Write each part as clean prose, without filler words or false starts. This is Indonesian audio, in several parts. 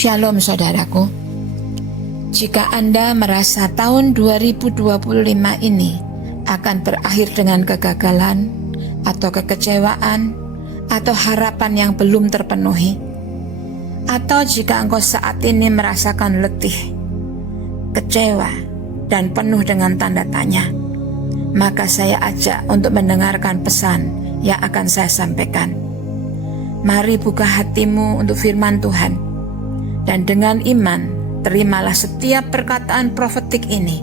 Shalom saudaraku. Jika Anda merasa tahun 2025 ini akan berakhir dengan kegagalan atau kekecewaan atau harapan yang belum terpenuhi, atau jika engkau saat ini merasakan letih, kecewa, dan penuh dengan tanda tanya, maka saya ajak untuk mendengarkan pesan yang akan saya sampaikan. Mari buka hatimu untuk firman Tuhan, dan dengan iman terimalah setiap perkataan profetik ini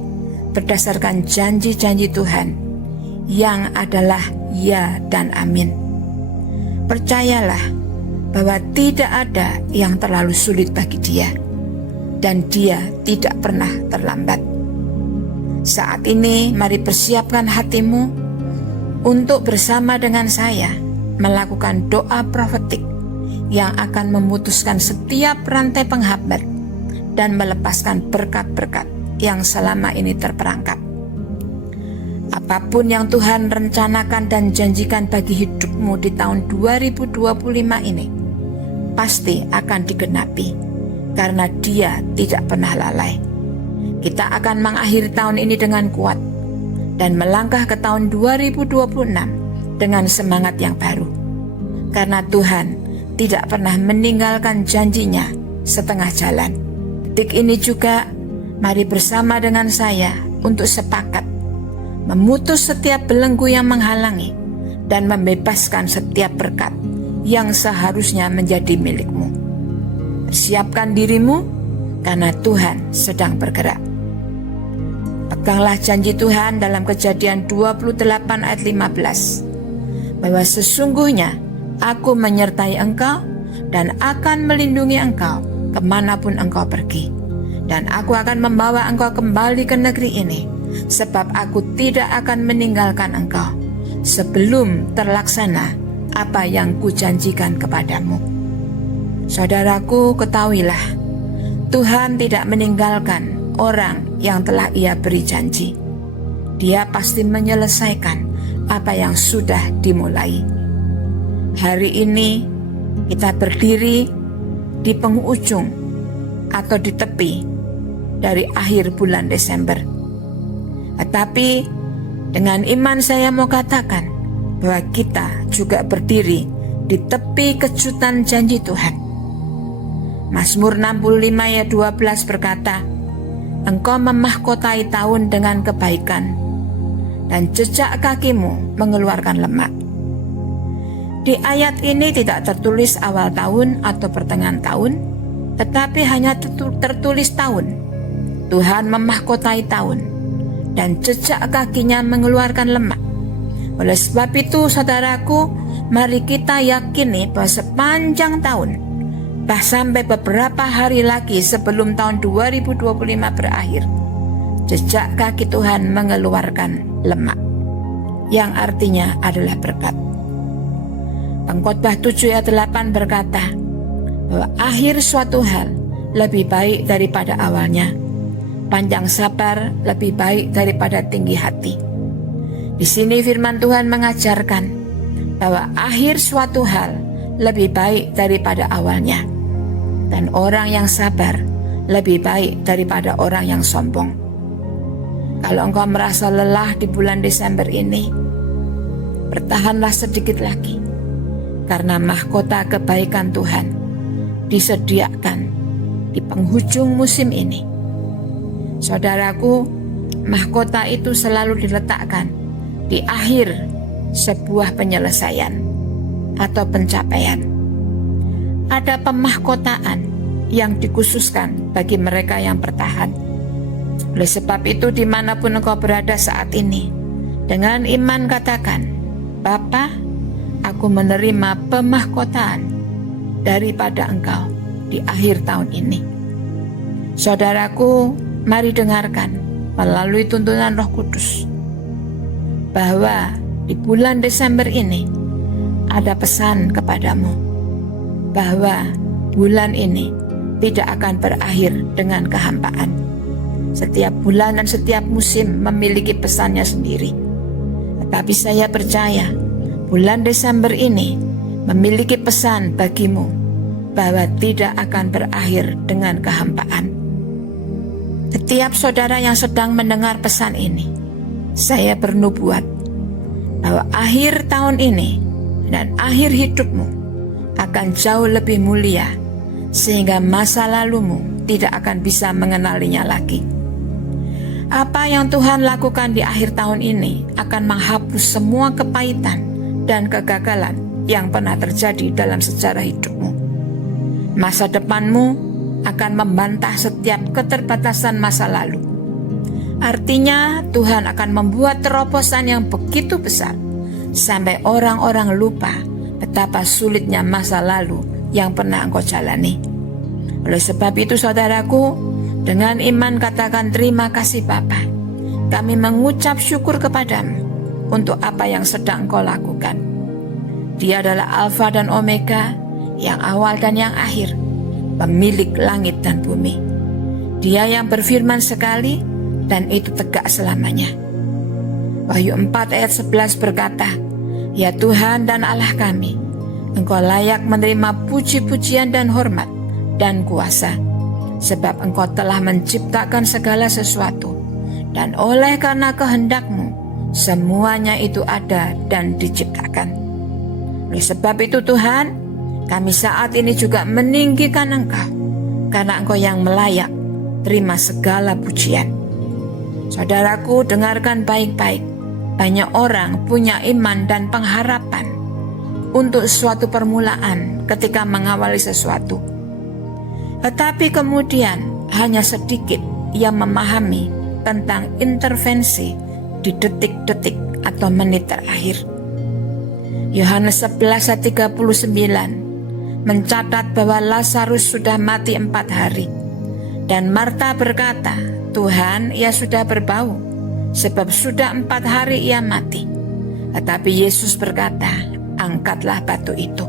berdasarkan janji-janji Tuhan yang adalah ya dan amin. Percayalah bahwa tidak ada yang terlalu sulit bagi Dia, dan Dia tidak pernah terlambat. Saat ini mari persiapkan hatimu untuk bersama dengan saya melakukan doa profetik yang akan memutuskan setiap rantai penghambat dan melepaskan berkat-berkat yang selama ini terperangkap. Apapun yang Tuhan rencanakan dan janjikan bagi hidupmu di tahun 2025 ini pasti akan digenapi, karena Dia tidak pernah lalai. Kita akan mengakhiri tahun ini dengan kuat dan melangkah ke tahun 2026 dengan semangat yang baru, karena Tuhan tidak pernah meninggalkan janjinya setengah jalan. Detik ini juga mari bersama dengan saya untuk sepakat memutus setiap belenggu yang menghalangi dan membebaskan setiap berkat yang seharusnya menjadi milikmu. Persiapkan dirimu, karena Tuhan sedang bergerak. Peganglah janji Tuhan dalam Kejadian 28 ayat 15, bahwa sesungguhnya Aku menyertai engkau dan akan melindungi engkau kemanapun engkau pergi. Dan aku akan membawa engkau kembali ke negeri ini, sebab aku tidak akan meninggalkan engkau sebelum terlaksana apa yang kujanjikan kepadamu. Saudaraku, ketahuilah, Tuhan tidak meninggalkan orang yang telah Ia beri janji. Dia pasti menyelesaikan apa yang sudah dimulai. Hari ini kita berdiri di penghujung atau di tepi dari akhir bulan Desember. Tetapi dengan iman saya mau katakan bahwa kita juga berdiri di tepi kejutan janji Tuhan. Mazmur 65 ayat 12 berkata, Engkau memahkotai tahun dengan kebaikan, dan jejak kakimu mengeluarkan lemak. Di ayat ini tidak tertulis awal tahun atau pertengahan tahun, tetapi hanya tertulis tahun. Tuhan memahkotai tahun, dan jejak kakinya mengeluarkan lemak. Oleh sebab itu, saudaraku, mari kita yakini bahwa sepanjang tahun, bahkan sampai beberapa hari lagi sebelum tahun 2025 berakhir, jejak kaki Tuhan mengeluarkan lemak, yang artinya adalah berkat. Pengkhotbah 7 ayat 8 berkata bahwa akhir suatu hal lebih baik daripada awalnya, panjang sabar lebih baik daripada tinggi hati. Di sini firman Tuhan mengajarkan bahwa akhir suatu hal lebih baik daripada awalnya, dan orang yang sabar lebih baik daripada orang yang sombong. Kalau engkau merasa lelah di bulan Desember ini, bertahanlah sedikit lagi, karena mahkota kebaikan Tuhan disediakan di penghujung musim ini. Saudaraku, mahkota itu selalu diletakkan di akhir sebuah penyelesaian atau pencapaian. Ada pemahkotaan yang dikhususkan bagi mereka yang bertahan. Oleh sebab itu, dimanapun engkau berada saat ini, dengan iman katakan, Bapa, aku menerima pemahkotaan daripada engkau di akhir tahun ini. Saudaraku, mari dengarkan melalui tuntunan Roh Kudus bahwa di bulan Desember ini ada pesan kepadamu bahwa bulan ini tidak akan berakhir dengan kehampaan. Setiap bulan dan setiap musim memiliki pesannya sendiri. Tetapi saya percaya bulan Desember ini memiliki pesan bagimu bahwa tidak akan berakhir dengan kehampaan. Setiap saudara yang sedang mendengar pesan ini, saya bernubuat bahwa akhir tahun ini dan akhir hidupmu akan jauh lebih mulia, sehingga masa lalumu tidak akan bisa mengenalinya lagi. Apa yang Tuhan lakukan di akhir tahun ini akan menghapus semua kepahitan dan kegagalan yang pernah terjadi dalam sejarah hidupmu. Masa depanmu akan membantah setiap keterbatasan masa lalu. Artinya Tuhan akan membuat terobosan yang begitu besar sampai orang-orang lupa betapa sulitnya masa lalu yang pernah engkau jalani. Oleh sebab itu saudaraku, dengan iman katakan terima kasih Bapa. Kami mengucap syukur kepadamu untuk apa yang sedang engkau lakukan. Dia adalah Alfa dan Omega, yang awal dan yang akhir, pemilik langit dan bumi. Dia yang berfirman sekali dan itu tegak selamanya. Wahyu 4 ayat 11 berkata, ya Tuhan dan Allah kami, Engkau layak menerima puji-pujian dan hormat dan kuasa, sebab Engkau telah menciptakan segala sesuatu, dan oleh karena kehendak-Mu semuanya itu ada dan diciptakan. Oleh sebab itu Tuhan, kami saat ini juga meninggikan Engkau, karena Engkau yang melayak terima segala pujian. Saudaraku, dengarkan baik-baik. Banyak orang punya iman dan pengharapan untuk suatu permulaan ketika mengawali sesuatu. Tetapi kemudian hanya sedikit yang memahami tentang intervensi di detik-detik atau menit terakhir. Yohanes 11 ayat 39 mencatat bahwa Lazarus sudah mati 4 hari. Dan Marta berkata, Tuhan, ia sudah berbau, sebab sudah 4 hari ia mati. Tetapi Yesus berkata, angkatlah batu itu.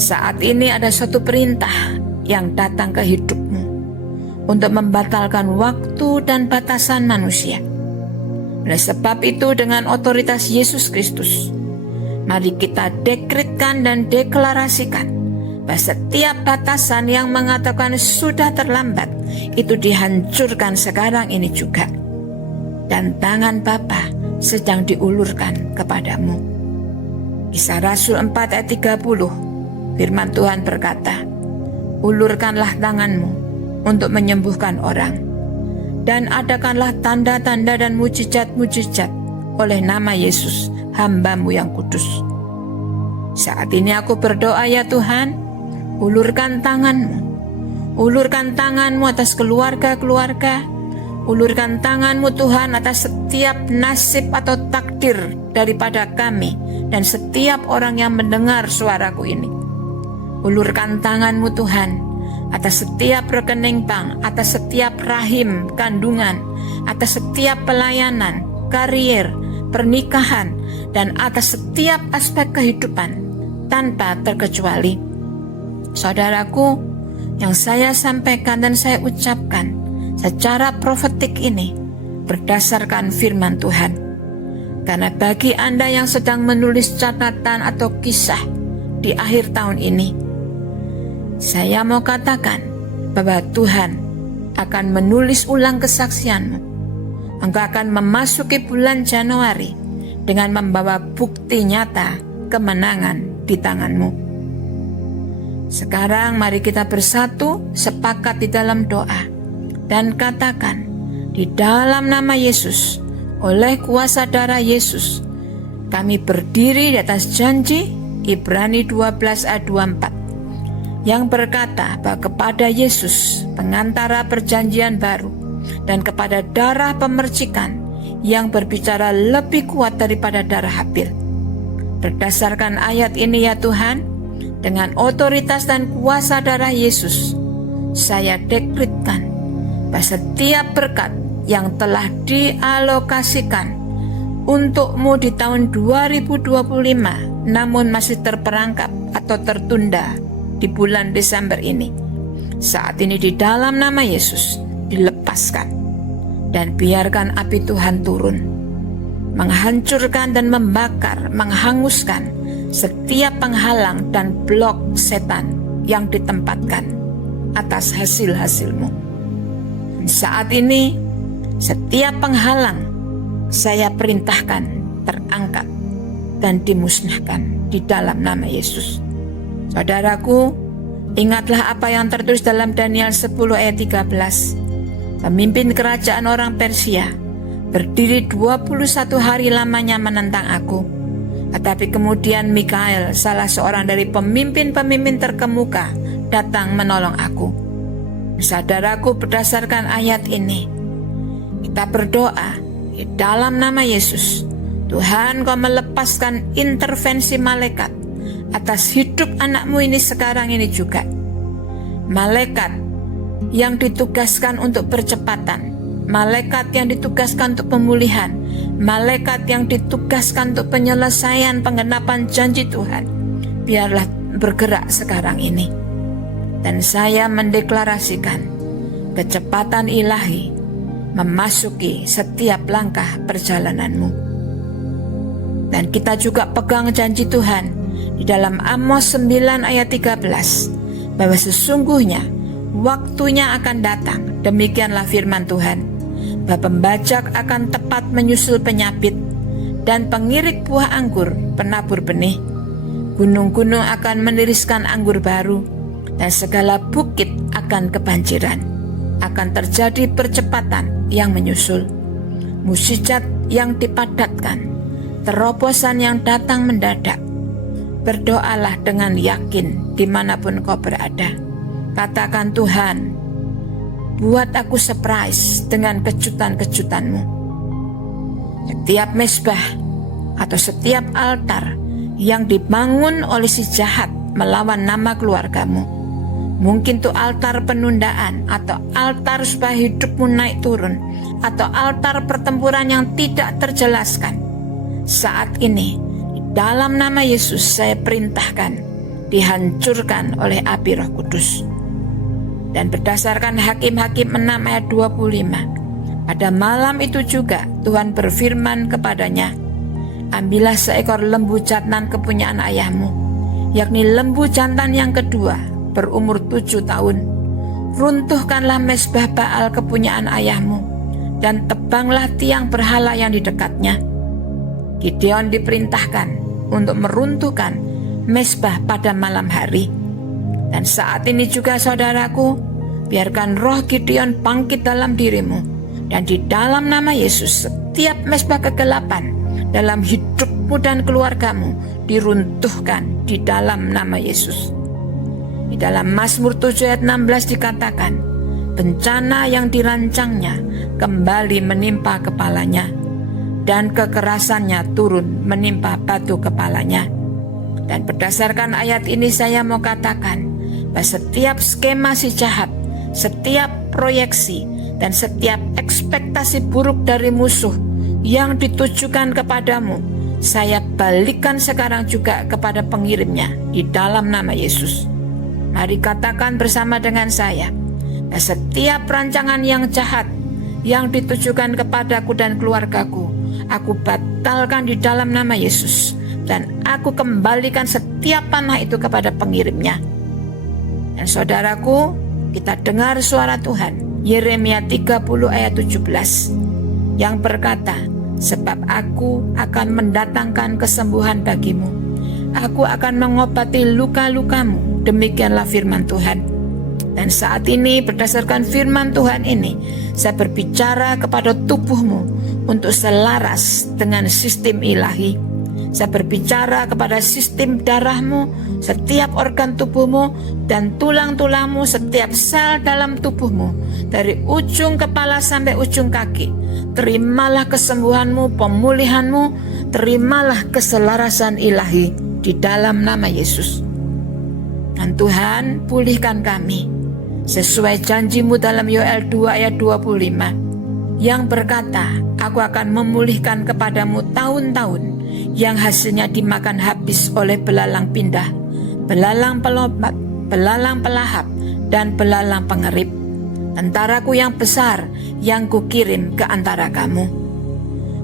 Saat ini ada suatu perintah yang datang ke hidupmu untuk membatalkan waktu dan batasan manusia. Oleh sebab itu, dengan otoritas Yesus Kristus, mari kita dekretkan dan deklarasikan bahwa setiap batasan yang mengatakan sudah terlambat itu dihancurkan sekarang ini juga. Dan tangan Bapa sedang diulurkan kepadamu. Kisah Rasul 4 ayat 30, firman Tuhan berkata, ulurkanlah tanganmu untuk menyembuhkan orang, dan adakanlah tanda-tanda dan mujizat-mujizat oleh nama Yesus, hamba-Mu yang kudus. Saat ini aku berdoa, ya Tuhan, ulurkan tangan-Mu. Ulurkan tangan-Mu atas keluarga-keluarga. Ulurkan tangan-Mu Tuhan atas setiap nasib atau takdir daripada kami dan setiap orang yang mendengar suaraku ini. Ulurkan tangan-Mu Tuhan atas setiap rekening bank, atas setiap rahim kandungan, atas setiap pelayanan, karier, pernikahan, dan atas setiap aspek kehidupan tanpa terkecuali. Saudaraku, yang saya sampaikan dan saya ucapkan secara profetik ini berdasarkan firman Tuhan. Karena bagi Anda yang sedang menulis catatan atau kisah di akhir tahun ini, saya mau katakan bahwa Tuhan akan menulis ulang kesaksianmu. Engkau akan memasuki bulan Januari dengan membawa bukti nyata kemenangan di tanganmu. Sekarang mari kita bersatu sepakat di dalam doa dan katakan, di dalam nama Yesus, oleh kuasa darah Yesus, kami berdiri di atas janji Ibrani 12 ayat 24 yang berkata bahwa kepada Yesus, pengantara perjanjian baru, dan kepada darah pemercikan yang berbicara lebih kuat daripada darah Habil. Berdasarkan ayat ini, ya Tuhan, dengan otoritas dan kuasa darah Yesus, saya dekretkan bahwa setiap berkat yang telah dialokasikan untuk-Mu di tahun 2025 namun masih terperangkap atau tertunda di bulan Desember ini, saat ini di dalam nama Yesus dilepaskan, dan biarkan api Tuhan turun menghancurkan dan membakar, menghanguskan setiap penghalang dan blok setan yang ditempatkan atas hasil-hasilmu. Saat ini, setiap penghalang saya perintahkan terangkat dan dimusnahkan di dalam nama Yesus. Saudaraku, ingatlah apa yang tertulis dalam Daniel 10 ayat 13. Pemimpin kerajaan orang Persia berdiri 21 hari lamanya menentang aku. Tetapi kemudian Mikael, salah seorang dari pemimpin-pemimpin terkemuka, datang menolong aku. Saudaraku, berdasarkan ayat ini, kita berdoa di dalam nama Yesus. Tuhan, Kau melepaskan intervensi malaikat atas hidup anakmu ini sekarang ini juga. Malaikat yang ditugaskan untuk percepatan, malaikat yang ditugaskan untuk pemulihan, malaikat yang ditugaskan untuk penyelesaian penggenapan janji Tuhan, biarlah bergerak sekarang ini. Dan saya mendeklarasikan kecepatan ilahi memasuki setiap langkah perjalananmu. Dan kita juga pegang janji Tuhan di dalam Amos 9 ayat 13, bahwa sesungguhnya waktunya akan datang, demikianlah firman Tuhan, bahwa pembajak akan tepat menyusul penyapit, dan pengirik buah anggur penabur benih. Gunung-gunung akan meniriskan anggur baru, dan segala bukit akan kebanjiran. Akan terjadi percepatan yang menyusul, mukjizat yang dipadatkan, terobosan yang datang mendadak. Berdoalah dengan yakin dimanapun kau berada. Katakan, Tuhan, buat aku surprise dengan kejutan-kejutanmu. Setiap mezbah atau setiap altar yang dibangun oleh si jahat melawan nama keluargamu, mungkin itu altar penundaan, atau altar supaya hidupmu naik turun, atau altar pertempuran yang tidak terjelaskan. Saat ini, di dalam nama Yesus saya perintahkan dihancurkan oleh api Roh Kudus. Dan berdasarkan Hakim-Hakim 6 ayat 25, pada malam itu juga Tuhan berfirman kepadanya, ambillah seekor lembu jantan kepunyaan ayahmu, yakni lembu jantan yang kedua, berumur 7 tahun. Runtuhkanlah mezbah Baal kepunyaan ayahmu, dan tebanglah tiang berhala yang di dekatnya. Gideon diperintahkan untuk meruntuhkan mezbah pada malam hari. Dan saat ini juga saudaraku, biarkan roh Gideon bangkit dalam dirimu, dan di dalam nama Yesus setiap mezbah kegelapan dalam hidupmu dan keluargamu diruntuhkan di dalam nama Yesus. Di dalam Mazmur 7 ayat 16 dikatakan, bencana yang dirancangnya kembali menimpa kepalanya, dan kekerasannya turun menimpa batu kepalanya. Dan berdasarkan ayat ini saya mau katakan, bahwa setiap skema si jahat, setiap proyeksi, dan setiap ekspektasi buruk dari musuh yang ditujukan kepadamu, saya balikkan sekarang juga kepada pengirimnya di dalam nama Yesus. Mari katakan bersama dengan saya, bahwa setiap rancangan yang jahat yang ditujukan kepadaku dan keluargaku, aku batalkan di dalam nama Yesus, dan aku kembalikan setiap panah itu kepada pengirimnya. Dan saudaraku, kita dengar suara Tuhan, Yeremia 30 ayat 17, yang berkata, sebab aku akan mendatangkan kesembuhan bagimu, aku akan mengobati luka-lukamu, demikianlah firman Tuhan. Dan saat ini berdasarkan firman Tuhan ini, saya berbicara kepada tubuhmu untuk selaras dengan sistem ilahi. Saya berbicara kepada sistem darahmu, setiap organ tubuhmu, dan tulang-tulangmu, setiap sel dalam tubuhmu, dari ujung kepala sampai ujung kaki. Terimalah kesembuhanmu, pemulihanmu, terimalah keselarasan ilahi di dalam nama Yesus. Dan Tuhan, pulihkan kami sesuai janjimu dalam Yoel 2 ayat 25, yang berkata, aku akan memulihkan kepadamu tahun-tahun yang hasilnya dimakan habis oleh belalang pindah, belalang pelompat, belalang pelahap, dan belalang pengerip, tentaraku yang besar yang kukirim ke antara kamu.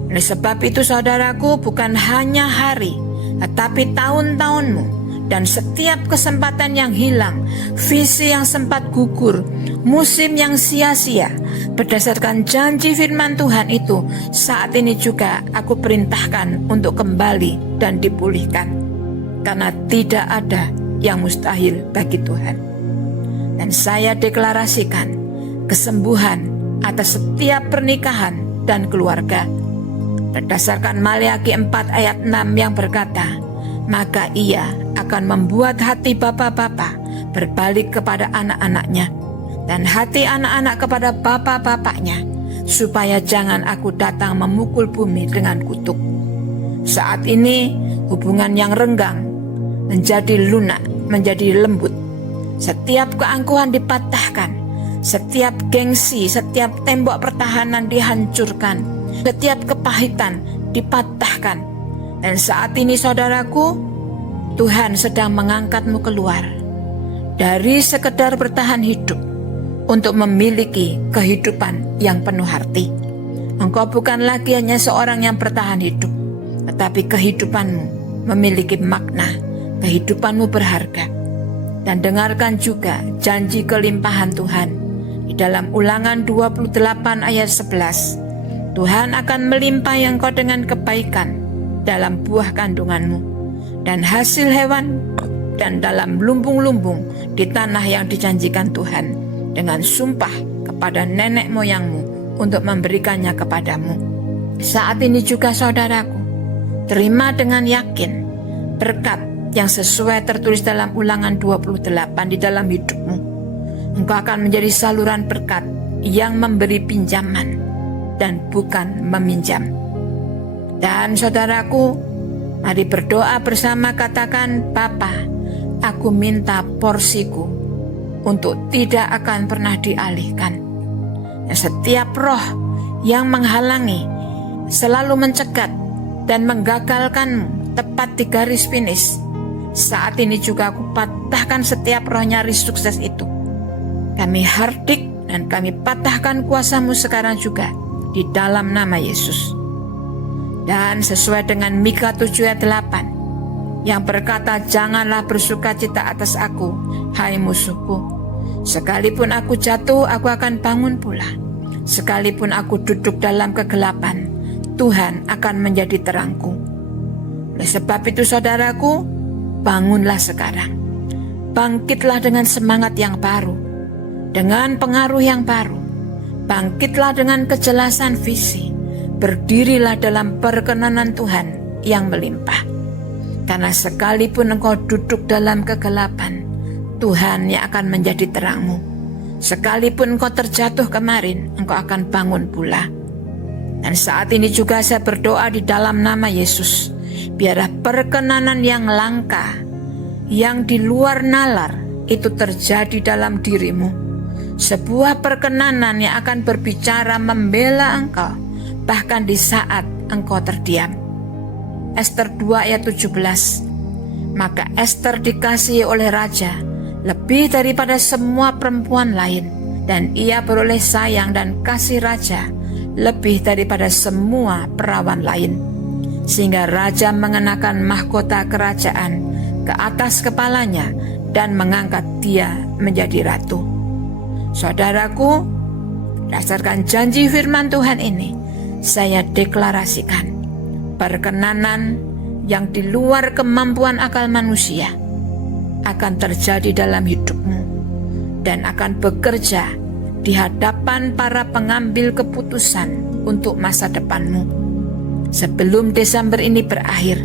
Oleh sebab itu saudaraku, bukan hanya hari, tetapi tahun-tahunmu Dan setiap kesempatan yang hilang, visi yang sempat gugur, musim yang sia-sia, berdasarkan janji firman Tuhan itu, saat ini juga aku perintahkan untuk kembali dan dipulihkan. Karena tidak ada yang mustahil bagi Tuhan. Dan saya deklarasikan kesembuhan atas setiap pernikahan dan keluarga. Berdasarkan Maleakhi 4 ayat 6 yang berkata, maka ia akan membuat hati bapa-bapa berbalik kepada anak-anaknya, dan hati anak-anak kepada bapa-bapaknya, supaya jangan aku datang memukul bumi dengan kutuk. Saat ini hubungan yang renggang menjadi lunak, menjadi lembut. Setiap keangkuhan dipatahkan, setiap gengsi, setiap tembok pertahanan dihancurkan, setiap kepahitan dipatahkan. Dan saat ini saudaraku, Tuhan sedang mengangkatmu keluar dari sekedar bertahan hidup untuk memiliki kehidupan yang penuh arti. Engkau bukan lagi hanya seorang yang bertahan hidup, tetapi kehidupanmu memiliki makna, kehidupanmu berharga. Dan dengarkan juga janji kelimpahan Tuhan di dalam Ulangan 28 ayat 11. Tuhan akan melimpahi engkau dengan kebaikan dalam buah kandunganmu dan hasil hewan, dan dalam lumbung-lumbung di tanah yang dijanjikan Tuhan dengan sumpah kepada nenek moyangmu untuk memberikannya kepadamu. Saat ini juga saudaraku, terima dengan yakin berkat yang sesuai tertulis dalam Ulangan 28 di dalam hidupmu. Engkau akan menjadi saluran berkat yang memberi pinjaman dan bukan meminjam. Dan saudaraku, mari berdoa bersama, katakan, Bapa, aku minta porsiku untuk tidak akan pernah dialihkan. Dan setiap roh yang menghalangi, selalu mencegat dan menggagalkanmu tepat di garis finish, saat ini juga aku patahkan setiap roh nyari sukses itu. Kami hardik dan kami patahkan kuasamu sekarang juga di dalam nama Yesus. Dan sesuai dengan Mika 7 ayat 8 yang berkata, janganlah bersuka cita atas aku, hai musuhku. Sekalipun aku jatuh, aku akan bangun pula. Sekalipun aku duduk dalam kegelapan, Tuhan akan menjadi terangku. Oleh sebab itu saudaraku, bangunlah sekarang. Bangkitlah dengan semangat yang baru, dengan pengaruh yang baru. Bangkitlah dengan kejelasan visi. Berdirilah dalam perkenanan Tuhan yang melimpah. Karena sekalipun engkau duduk dalam kegelapan, Tuhan yang akan menjadi terangmu. Sekalipun engkau terjatuh kemarin, engkau akan bangun pula. Dan saat ini juga saya berdoa di dalam nama Yesus, biarlah perkenanan yang langka, yang di luar nalar, itu terjadi dalam dirimu. Sebuah perkenanan yang akan berbicara membela engkau, bahkan di saat engkau terdiam. Ester 2 ayat 17. Maka Ester dikasihi oleh raja lebih daripada semua perempuan lain, dan ia beroleh sayang dan kasih raja lebih daripada semua perawan lain, sehingga raja mengenakan mahkota kerajaan ke atas kepalanya dan mengangkat dia menjadi ratu. Saudaraku, berdasarkan janji firman Tuhan ini, saya deklarasikan perkenanan yang di luar kemampuan akal manusia akan terjadi dalam hidupmu dan akan bekerja di hadapan para pengambil keputusan untuk masa depanmu. Sebelum Desember ini berakhir,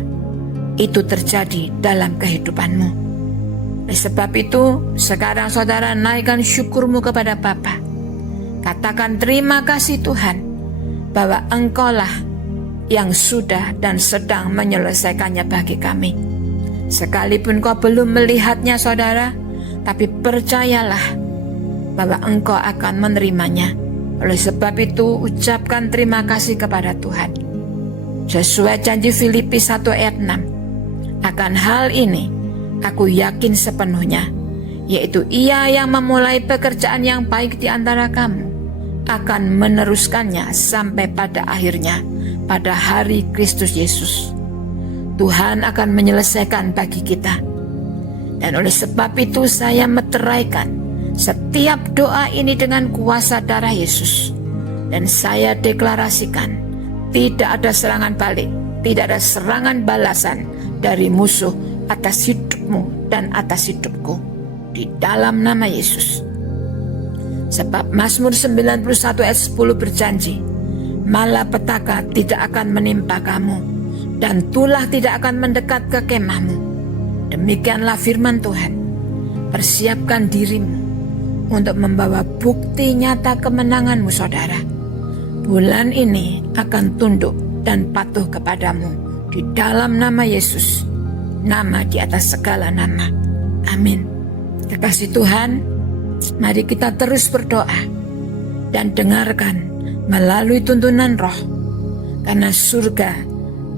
itu terjadi dalam kehidupanmu. Oleh sebab itu, sekarang saudara naikkan syukurmu kepada Bapa. Katakan terima kasih Tuhan, bahwa engkaulah yang sudah dan sedang menyelesaikannya bagi kami. Sekalipun kau belum melihatnya saudara, tapi percayalah bahwa engkau akan menerimanya. Oleh sebab itu ucapkan terima kasih kepada Tuhan. Sesuai janji Filipi 1 ayat 6, akan hal ini aku yakin sepenuhnya, yaitu Ia yang memulai pekerjaan yang baik di antara kamu akan meneruskannya sampai pada akhirnya, pada hari Kristus Yesus. Tuhan akan menyelesaikan bagi kita. Dan oleh sebab itu saya meteraikan setiap doa ini dengan kuasa darah Yesus. Dan saya deklarasikan tidak ada serangan balik, tidak ada serangan balasan dari musuh atas hidupmu dan atas hidupku di dalam nama Yesus. Sebab Mazmur 91 ayat 10 berjanji, malapetaka tidak akan menimpa kamu dan tulah tidak akan mendekat ke kemahmu. Demikianlah firman Tuhan. Persiapkan dirimu untuk membawa bukti nyata kemenanganmu, saudara. Bulan ini akan tunduk dan patuh kepadamu di dalam nama Yesus, nama di atas segala nama. Amin. Kekasih Tuhan, mari kita terus berdoa dan dengarkan melalui tuntunan Roh, karena surga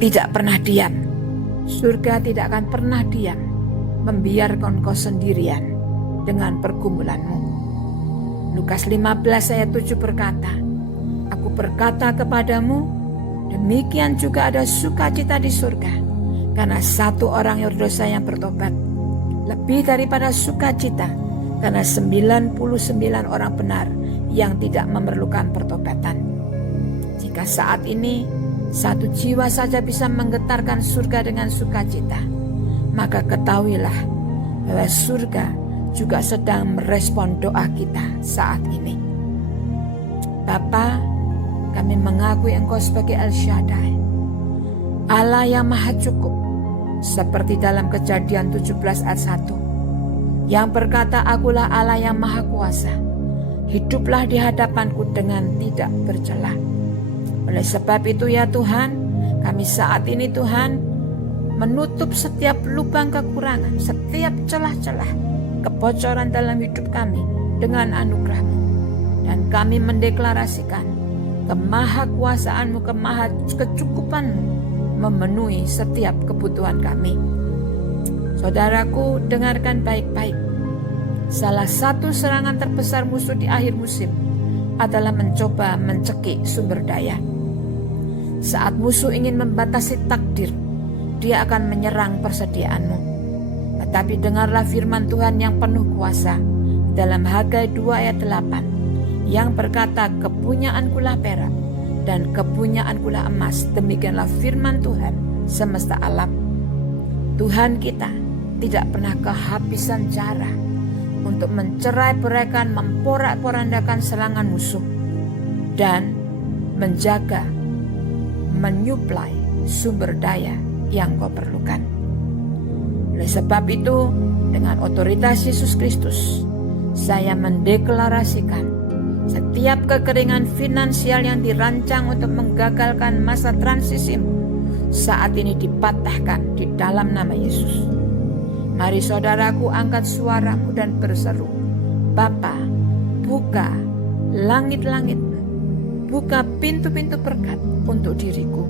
tidak pernah diam. Surga tidak akan pernah diam membiarkan kau sendirian dengan pergumulanmu. Lukas 15 ayat 7 berkata, Aku berkata kepadamu, demikian juga ada sukacita di surga, karena satu orang yang berdosa yang bertobat, lebih daripada sukacita karena 99 orang benar yang tidak memerlukan pertobatan. Jika saat ini satu jiwa saja bisa menggetarkan surga dengan sukacita, maka ketahuilah bahwa surga juga sedang merespon doa kita saat ini. Bapa, kami mengakui Engkau sebagai El Shaddai, Allah yang maha cukup, seperti dalam Kejadian 17 ayat 1, yang berkata, Akulah Allah yang maha kuasa, hiduplah di hadapanku dengan tidak bercela. Oleh sebab itu ya Tuhan, kami saat ini Tuhan menutup setiap lubang kekurangan, setiap celah-celah kebocoran dalam hidup kami dengan anugerah-Mu. Dan kami mendeklarasikan kemahakuasaan-Mu, kecukupan-Mu memenuhi setiap kebutuhan kami. Saudaraku, dengarkan baik-baik. Salah satu serangan terbesar musuh di akhir musim adalah mencoba mencekik sumber daya. Saat musuh ingin membatasi takdir, dia akan menyerang persediaanmu. Tetapi dengarlah firman Tuhan yang penuh kuasa dalam Hagai 2 ayat 8 yang berkata, kepunyaankulah perak dan kepunyaankulah emas. Demikianlah firman Tuhan semesta alam. Tuhan kita tidak pernah kehabisan cara untuk mencerai-beraikan, memporak-porandakan serangan musuh dan menjaga, menyuplai sumber daya yang kau perlukan. Oleh sebab itu, dengan otoritas Yesus Kristus, saya mendeklarasikan setiap kekeringan finansial yang dirancang untuk menggagalkan masa transisimu saat ini dipatahkan di dalam nama Yesus. Mari saudaraku, angkat suaramu dan berseru, Bapa, buka langit-langitmu, buka pintu-pintu berkat untuk diriku.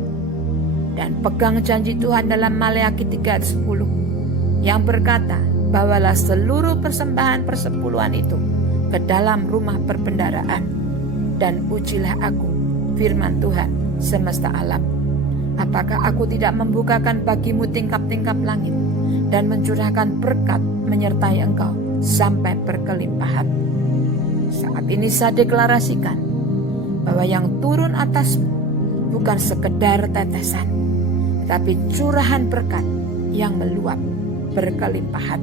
Dan pegang janji Tuhan dalam Maleakhi 3 ayat 10 yang berkata, bawalah seluruh persembahan persepuluhan itu ke dalam rumah perbendaharaan dan ujilah aku, firman Tuhan semesta alam. Apakah aku tidak membukakan bagimu tingkap-tingkap langit dan mencurahkan berkat menyertai engkau sampai berkelimpahan? Saat ini saya deklarasikan bahwa yang turun atasmu bukan sekedar tetesan, tapi curahan berkat yang meluap berkelimpahan.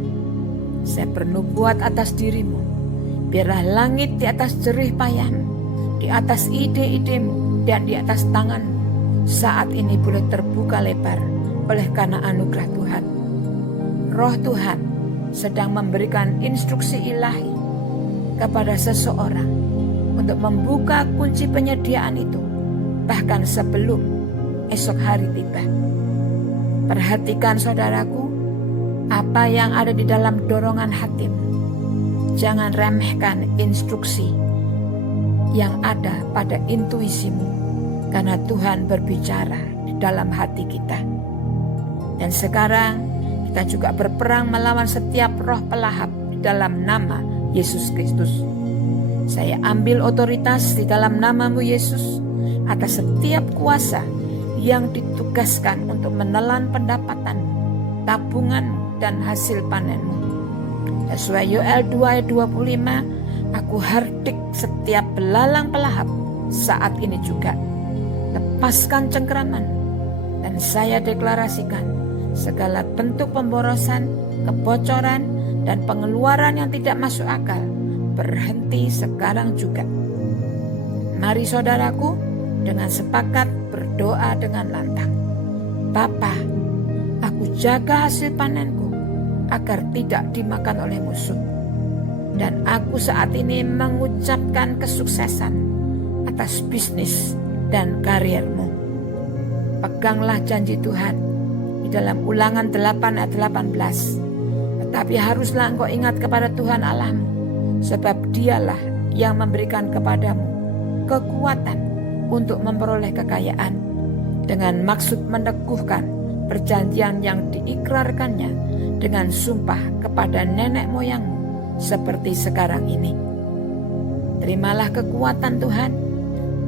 Saya bernubuat atas dirimu, biarlah langit di atas jerih payahmu, di atas ide-idemu, dan di atas tanganmu saat ini boleh terbuka lebar oleh karena anugerah Tuhan. Roh Tuhan sedang memberikan instruksi ilahi kepada seseorang untuk membuka kunci penyediaan itu bahkan sebelum esok hari tiba. Perhatikan saudaraku, apa yang ada di dalam dorongan hatimu. Jangan remehkan instruksi yang ada pada intuisimu, karena Tuhan berbicara di dalam hati kita. Dan sekarang kita juga berperang melawan setiap roh pelahap di dalam nama Yesus Kristus. Saya ambil otoritas di dalam namamu Yesus atas setiap kuasa yang ditugaskan untuk menelan pendapatanmu, tabunganmu, dan hasil panenmu. Sesuai Yoel 2 ayat 25, aku hardik setiap belalang pelahap saat ini juga. Lepaskan cengkeraman, dan saya deklarasikan segala bentuk pemborosan, kebocoran, dan pengeluaran yang tidak masuk akal berhenti sekarang juga. Mari saudaraku, dengan sepakat berdoa dengan lantang. Bapa, aku jaga hasil panenku agar tidak dimakan oleh musuh. Dan aku saat ini mengucapkan kesuksesan atas bisnis dan karirmu. Peganglah janji Tuhan di dalam Ulangan 8 ayat 18. Tetapi haruslah engkau ingat kepada Tuhan Allahmu, sebab dialah yang memberikan kepadamu kekuatan untuk memperoleh kekayaan, dengan maksud meneguhkan perjanjian yang diikrarkannya dengan sumpah kepada nenek moyangmu seperti sekarang ini. Terimalah kekuatan Tuhan,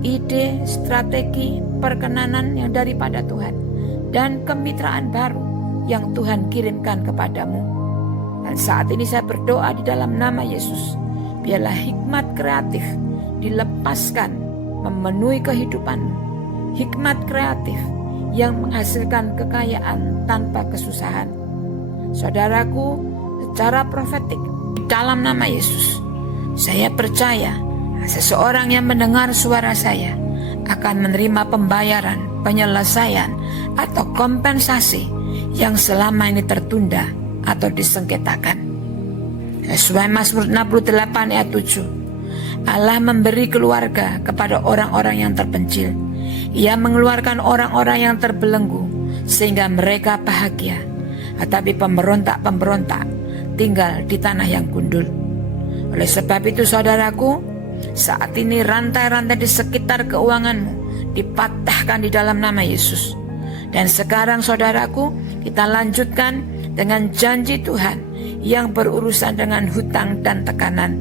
ide, strategi, perkenanan yang daripada Tuhan, dan kemitraan baru yang Tuhan kirimkan kepadamu. Dan saat ini saya berdoa di dalam nama Yesus, biarlah hikmat kreatif dilepaskan memenuhi kehidupanmu. Hikmat kreatif yang menghasilkan kekayaan tanpa kesusahan. Saudaraku, secara profetik di dalam nama Yesus, saya percaya seseorang yang mendengar suara saya akan menerima pembayaran, penyelesaian, atau kompensasi yang selama ini tertunda atau disengketakan. Sesuai Mazmur 68 ayat 7, Allah memberi keluarga kepada orang-orang yang terpencil. Ia mengeluarkan orang-orang yang terbelenggu sehingga mereka bahagia. Tetapi pemberontak-pemberontak tinggal di tanah yang gundul. Oleh sebab itu saudaraku, saat ini rantai-rantai di sekitar keuanganmu dipatahkan di dalam nama Yesus. Dan sekarang saudaraku, kita lanjutkan dengan janji Tuhan yang berurusan dengan hutang dan tekanan.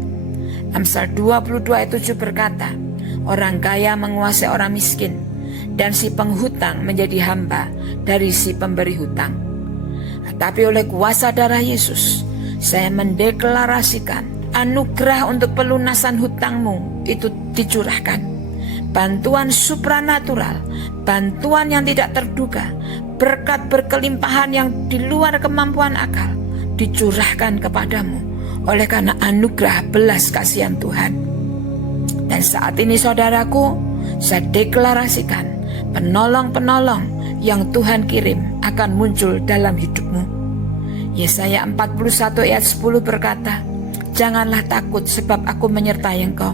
Amsal 22 ayat 7 berkata, orang kaya menguasai orang miskin, dan si penghutang menjadi hamba dari si pemberi hutang. Tapi oleh kuasa darah Yesus, saya mendeklarasikan anugerah untuk pelunasan hutangmu itu dicurahkan. Bantuan supranatural, bantuan yang tidak terduga, berkat berkelimpahan yang di luar kemampuan akal dicurahkan kepadamu oleh karena anugerah belas kasihan Tuhan. Dan saat ini saudaraku, saya deklarasikan penolong-penolong yang Tuhan kirim akan muncul dalam hidupmu. Yesaya 41 ayat 10 berkata, janganlah takut sebab aku menyertai engkau.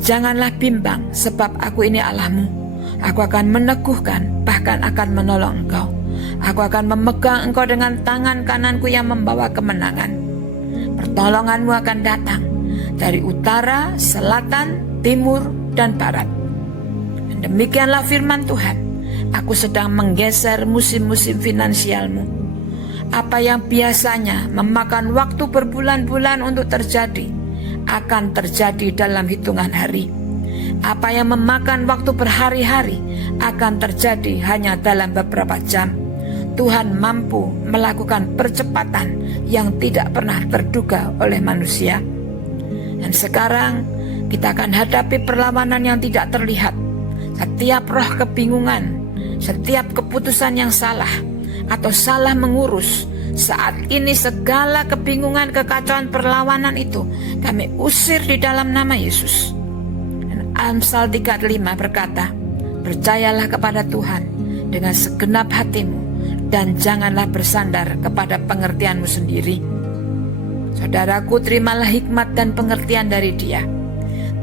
Janganlah bimbang sebab aku ini Allahmu. Aku akan meneguhkan, bahkan akan menolong engkau. Aku akan memegang engkau dengan tangan kananku yang membawa kemenangan. Pertolonganmu akan datang dari utara, selatan, timur, dan barat. Dan demikianlah firman Tuhan. Aku sedang menggeser musim-musim finansialmu. Apa yang biasanya memakan waktu berbulan-bulan untuk terjadi, akan terjadi dalam hitungan hari. Apa yang memakan waktu berhari-hari, akan terjadi hanya dalam beberapa jam. Tuhan mampu melakukan percepatan yang tidak pernah terduga oleh manusia. Dan sekarang kita akan hadapi perlawanan yang tidak terlihat. Setiap roh kebingungan, setiap keputusan yang salah atau salah mengurus, saat ini segala kebingungan, kekacauan, perlawanan itu kami usir di dalam nama Yesus. Dan Amsal 35 berkata, percayalah kepada Tuhan dengan segenap hatimu dan janganlah bersandar kepada pengertianmu sendiri. Saudaraku, terimalah hikmat dan pengertian dari Dia.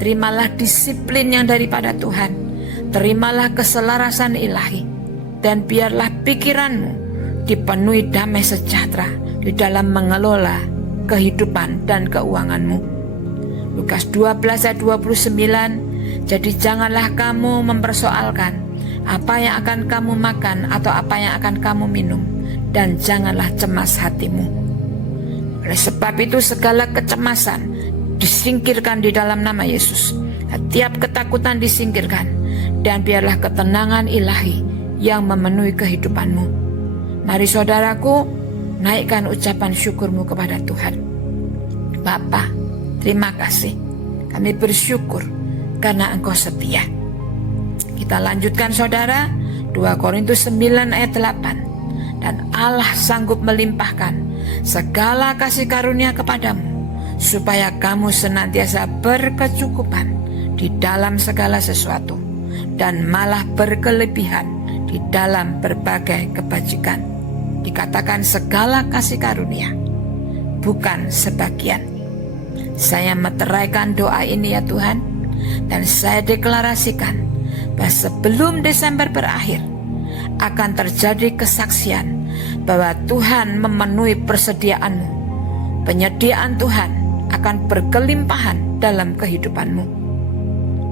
Terimalah disiplin yang daripada Tuhan. Terimalah keselarasan ilahi. Dan biarlah pikiranmu dipenuhi damai sejahtera di dalam mengelola kehidupan dan keuanganmu. Lukas 12 ayat 29, jadi janganlah kamu mempersoalkan apa yang akan kamu makan atau apa yang akan kamu minum, dan janganlah cemas hatimu. Oleh sebab itu segala kecemasan disingkirkan di dalam nama Yesus. Setiap ketakutan disingkirkan, dan biarlah ketenangan ilahi yang memenuhi kehidupanmu. Mari saudaraku, naikkan ucapan syukurmu kepada Tuhan. Bapa, terima kasih. Kami bersyukur karena Engkau setia. Kita lanjutkan saudara, 2 Korintus 9 ayat 8. Dan Allah sanggup melimpahkan segala kasih karunia kepadamu, supaya kamu senantiasa berkecukupan di dalam segala sesuatu, dan malah berkelebihan di dalam berbagai kebajikan. Dikatakan segala kasih karunia, bukan sebagian. Saya meteraikan doa ini ya Tuhan, dan saya deklarasikan bahwa sebelum Desember berakhir akan terjadi kesaksian bahwa Tuhan memenuhi persediaan-Mu. Penyediaan Tuhan akan berkelimpahan dalam kehidupanmu.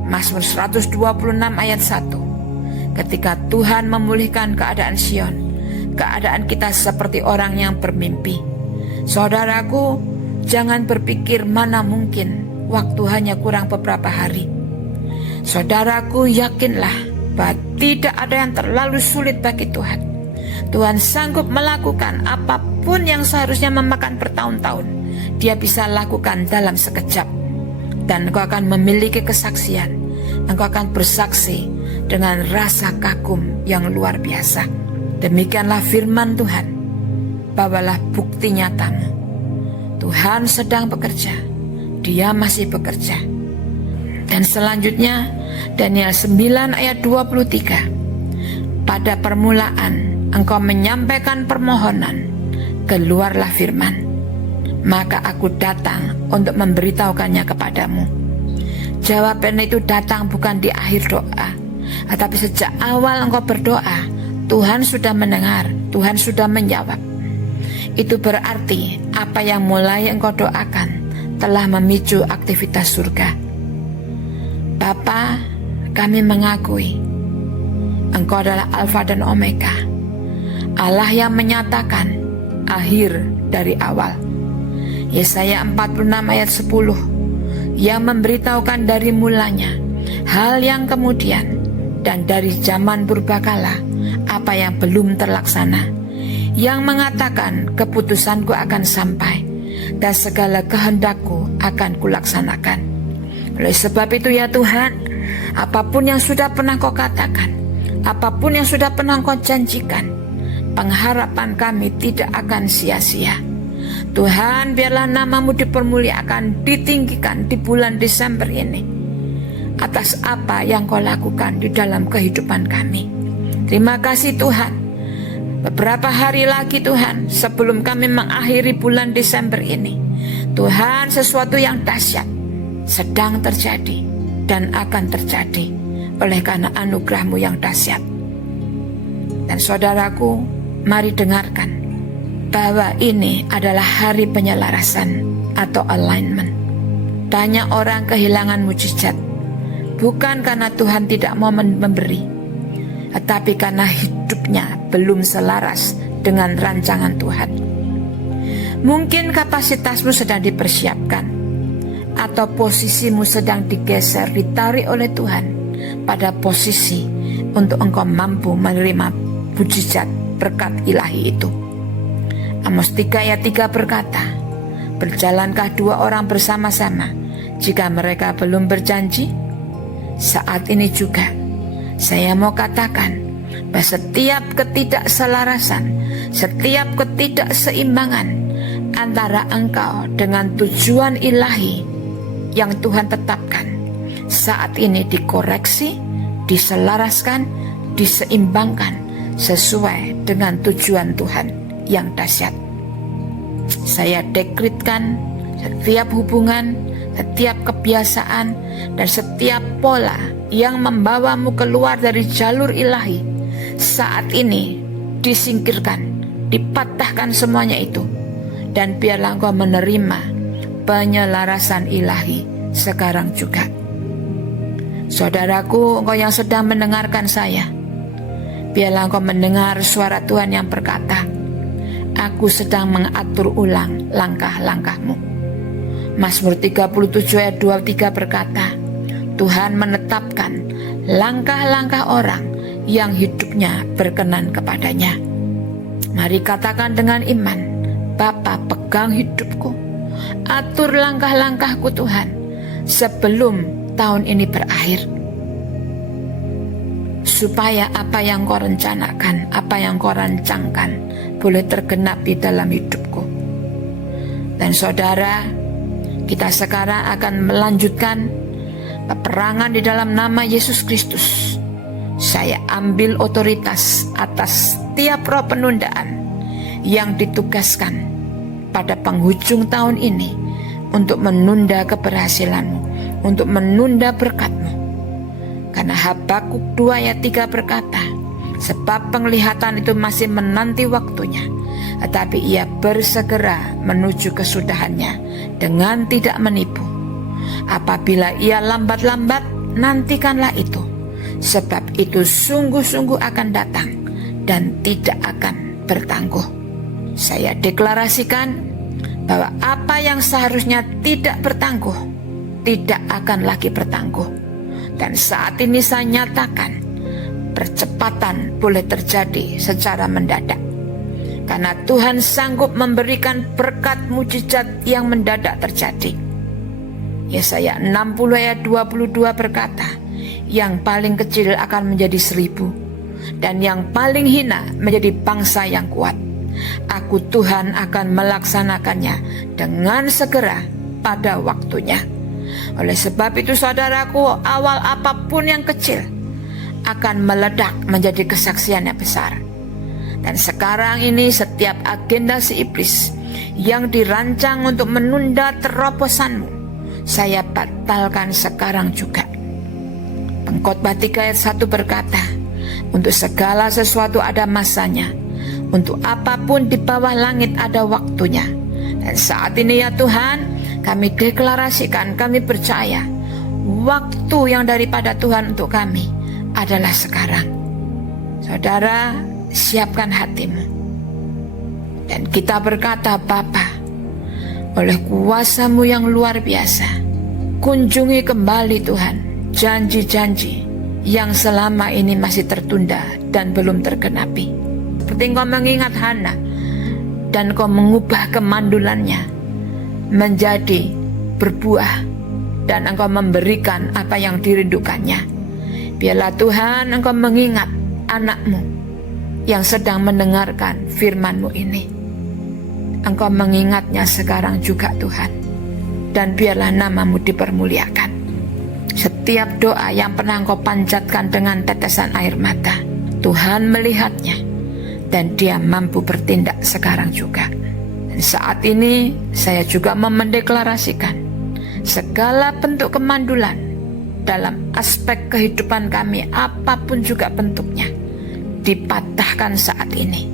Mazmur 126 ayat 1. Ketika Tuhan memulihkan keadaan Sion, keadaan kita seperti orang yang bermimpi. Saudaraku, jangan berpikir mana mungkin waktu hanya kurang beberapa hari. Saudaraku, yakinlah bahwa tidak ada yang terlalu sulit bagi Tuhan. Tuhan sanggup melakukan apapun yang seharusnya memakan bertahun-tahun. Dia bisa lakukan dalam sekejap. Dan engkau akan memiliki kesaksian. Engkau akan bersaksi dengan rasa kagum yang luar biasa. Demikianlah firman Tuhan. Bawalah bukti nyatamu. Tuhan sedang bekerja. Dia masih bekerja. Dan selanjutnya Daniel 9 ayat 23. Pada permulaan engkau menyampaikan permohonan, keluarlah firman. Maka aku datang untuk memberitahukannya kepadamu. Jawaban itu datang bukan di akhir doa, tetapi sejak awal engkau berdoa, Tuhan sudah mendengar, Tuhan sudah menjawab. Itu berarti apa yang mulai engkau doakan telah memicu aktivitas surga. Bapa, kami mengakui Engkau adalah Alfa dan Omega, Allah yang menyatakan akhir dari awal. Yesaya 46 ayat 10 yang memberitahukan dari mulanya hal yang kemudian dan dari zaman purbakala apa yang belum terlaksana, yang mengatakan keputusanku akan sampai dan segala kehendakku akan kulaksanakan. Oleh sebab itu ya Tuhan, apapun yang sudah pernah Kau katakan, apapun yang sudah pernah Kau janjikan, pengharapan kami tidak akan sia-sia. Tuhan, biarlah nama-Mu dipermuliakan, ditinggikan di bulan Desember ini atas apa yang Kau lakukan di dalam kehidupan kami. Terima kasih Tuhan. Beberapa hari lagi Tuhan, sebelum kami mengakhiri bulan Desember ini, Tuhan, sesuatu yang dahsyat sedang terjadi dan akan terjadi oleh karena anugerah-Mu yang dahsyat. Dan saudaraku, mari dengarkan bahwa ini adalah hari penyelarasan atau alignment. Banyak orang kehilangan mujizat, bukan karena Tuhan tidak mau memberi, tetapi karena hidupnya belum selaras dengan rancangan Tuhan. Mungkin kapasitasmu sedang dipersiapkan, atau posisimu sedang digeser, ditarik oleh Tuhan pada posisi untuk engkau mampu menerima mujizat berkat ilahi itu. Amos 3 ayat 3 berkata, berjalankah dua orang bersama-sama jika mereka belum berjanji? Saat ini juga saya mau katakan bahwa setiap ketidakselarasan, setiap ketidakseimbangan antara engkau dengan tujuan ilahi yang Tuhan tetapkan, saat ini dikoreksi, diselaraskan, diseimbangkan sesuai dengan tujuan Tuhan yang dahsyat. Saya dekretkan setiap hubungan, setiap kebiasaan, dan setiap pola yang membawamu keluar dari jalur ilahi saat ini disingkirkan, dipatahkan semuanya itu, dan biarlah engkau menerima penyelarasan ilahi sekarang juga. Saudaraku, engkau yang sedang mendengarkan saya, biarlah engkau mendengar suara Tuhan yang berkata, aku sedang mengatur ulang langkah-langkahmu. Mazmur 37 ayat 23 berkata, Tuhan menetapkan langkah-langkah orang yang hidupnya berkenan kepadanya. Mari katakan dengan iman, Bapa, pegang hidupku. atur langkah-langkahku Tuhan sebelum tahun ini berakhir. Supaya apa yang Kau rencanakan, apa yang Kau rancangkan boleh tergenapi dalam hidupku. Dan saudara, kita sekarang akan melanjutkan peperangan di dalam nama Yesus Kristus. Saya ambil otoritas atas setiap roh penundaan yang ditugaskan pada penghujung tahun ini untuk menunda keberhasilanmu, untuk menunda berkat-Mu. Karena Habakuk 2 ayat 3 berkata, sebab penglihatan itu masih menanti waktunya, tetapi ia bersegera menuju kesudahannya dengan tidak menipu. Apabila ia lambat-lambat, nantikanlah itu, sebab itu sungguh-sungguh akan datang dan tidak akan bertangguh. Saya deklarasikan bahwa apa yang seharusnya tidak bertangguh, tidak akan lagi bertangguh. Dan saat ini saya nyatakan, percepatan boleh terjadi secara mendadak. Karena Tuhan sanggup memberikan berkat mujizat yang mendadak terjadi. Yesaya 60 ayat 22 berkata, yang paling kecil akan menjadi 1000, dan yang paling hina menjadi bangsa yang kuat. Aku Tuhan akan melaksanakannya dengan segera pada waktunya. Oleh sebab itu saudaraku, awal apapun yang kecil akan meledak menjadi kesaksian yang besar. Dan sekarang ini setiap agenda si iblis yang dirancang untuk menunda terobosanmu, saya batalkan sekarang juga. Pengkhotbah 3 ayat 1 berkata, untuk segala sesuatu ada masanya, untuk apapun di bawah langit ada waktunya. Dan saat ini ya Tuhan, kami deklarasikan, kami percaya waktu yang daripada Tuhan untuk kami adalah sekarang. Saudara, siapkan hatimu. Dan kita berkata, Bapa, oleh kuasa-Mu yang luar biasa, kunjungi kembali Tuhan janji-janji yang selama ini masih tertunda dan belum tergenapi. Seperti Engkau mengingat Hana dan Engkau mengubah kemandulannya menjadi berbuah, dan Engkau memberikan apa yang dirindukannya. Biarlah Tuhan Engkau mengingat anak-Mu yang sedang mendengarkan firman-Mu ini. Engkau mengingatnya sekarang juga Tuhan, dan biarlah nama-Mu dipermuliakan. Setiap doa yang pernah Engkau panjatkan dengan tetesan air mata, Tuhan melihatnya, dan Dia mampu bertindak sekarang juga. Saat ini saya juga mendeklarasikan segala bentuk kemandulan dalam aspek kehidupan kami, apapun juga bentuknya, dipatahkan saat ini.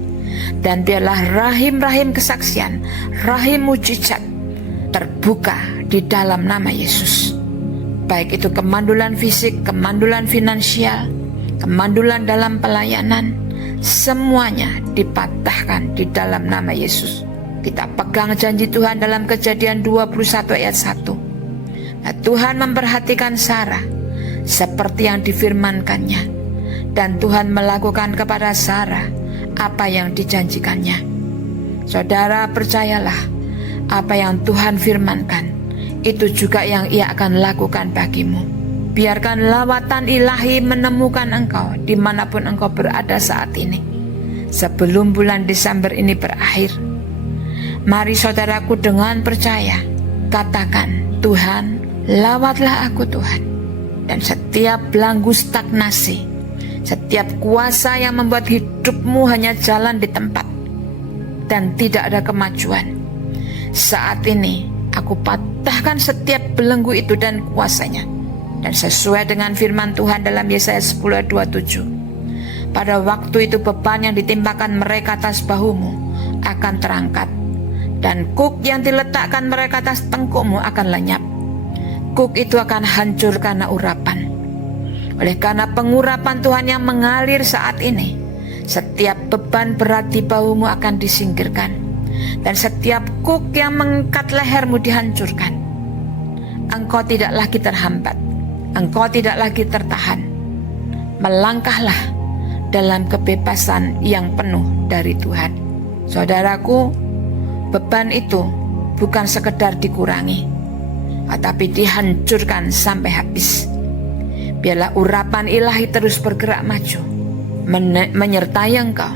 Dan biarlah rahim-rahim kesaksian, rahim mujizat terbuka di dalam nama Yesus. Baik itu kemandulan fisik, kemandulan finansial, kemandulan dalam pelayanan, semuanya dipatahkan di dalam nama Yesus. Kita pegang janji Tuhan dalam Kejadian 21 ayat 1. Nah, Tuhan memperhatikan Sarah seperti yang difirmankannya, dan Tuhan melakukan kepada Sarah apa yang dijanjikannya. Saudara, percayalah, apa yang Tuhan firmankan itu juga yang Ia akan lakukan bagimu. Biarkan lawatan ilahi menemukan engkau dimanapun engkau berada saat ini. Sebelum bulan Desember ini berakhir, mari saudaraku dengan percaya katakan, Tuhan, lawatlah aku Tuhan. Dan setiap belenggu stagnasi, setiap kuasa yang membuat hidupmu hanya jalan di tempat dan tidak ada kemajuan, saat ini aku patahkan setiap belenggu itu dan kuasanya. Dan sesuai dengan firman Tuhan dalam Yesaya 10 ayat 27, pada waktu itu beban yang ditimpakan mereka atas bahumu akan terangkat, dan kuk yang diletakkan mereka atas tengkukmu akan lenyap. Kuk itu akan hancur karena urapan. Oleh karena pengurapan Tuhan yang mengalir saat ini, setiap beban berat di bahumu akan disingkirkan, dan setiap kuk yang mengikat lehermu dihancurkan. Engkau tidak lagi terhambat, engkau tidak lagi tertahan. Melangkahlah dalam kebebasan yang penuh dari Tuhan. Saudaraku, beban itu bukan sekedar dikurangi, tetapi dihancurkan sampai habis. Biarlah urapan ilahi terus bergerak maju, menyertai engkau,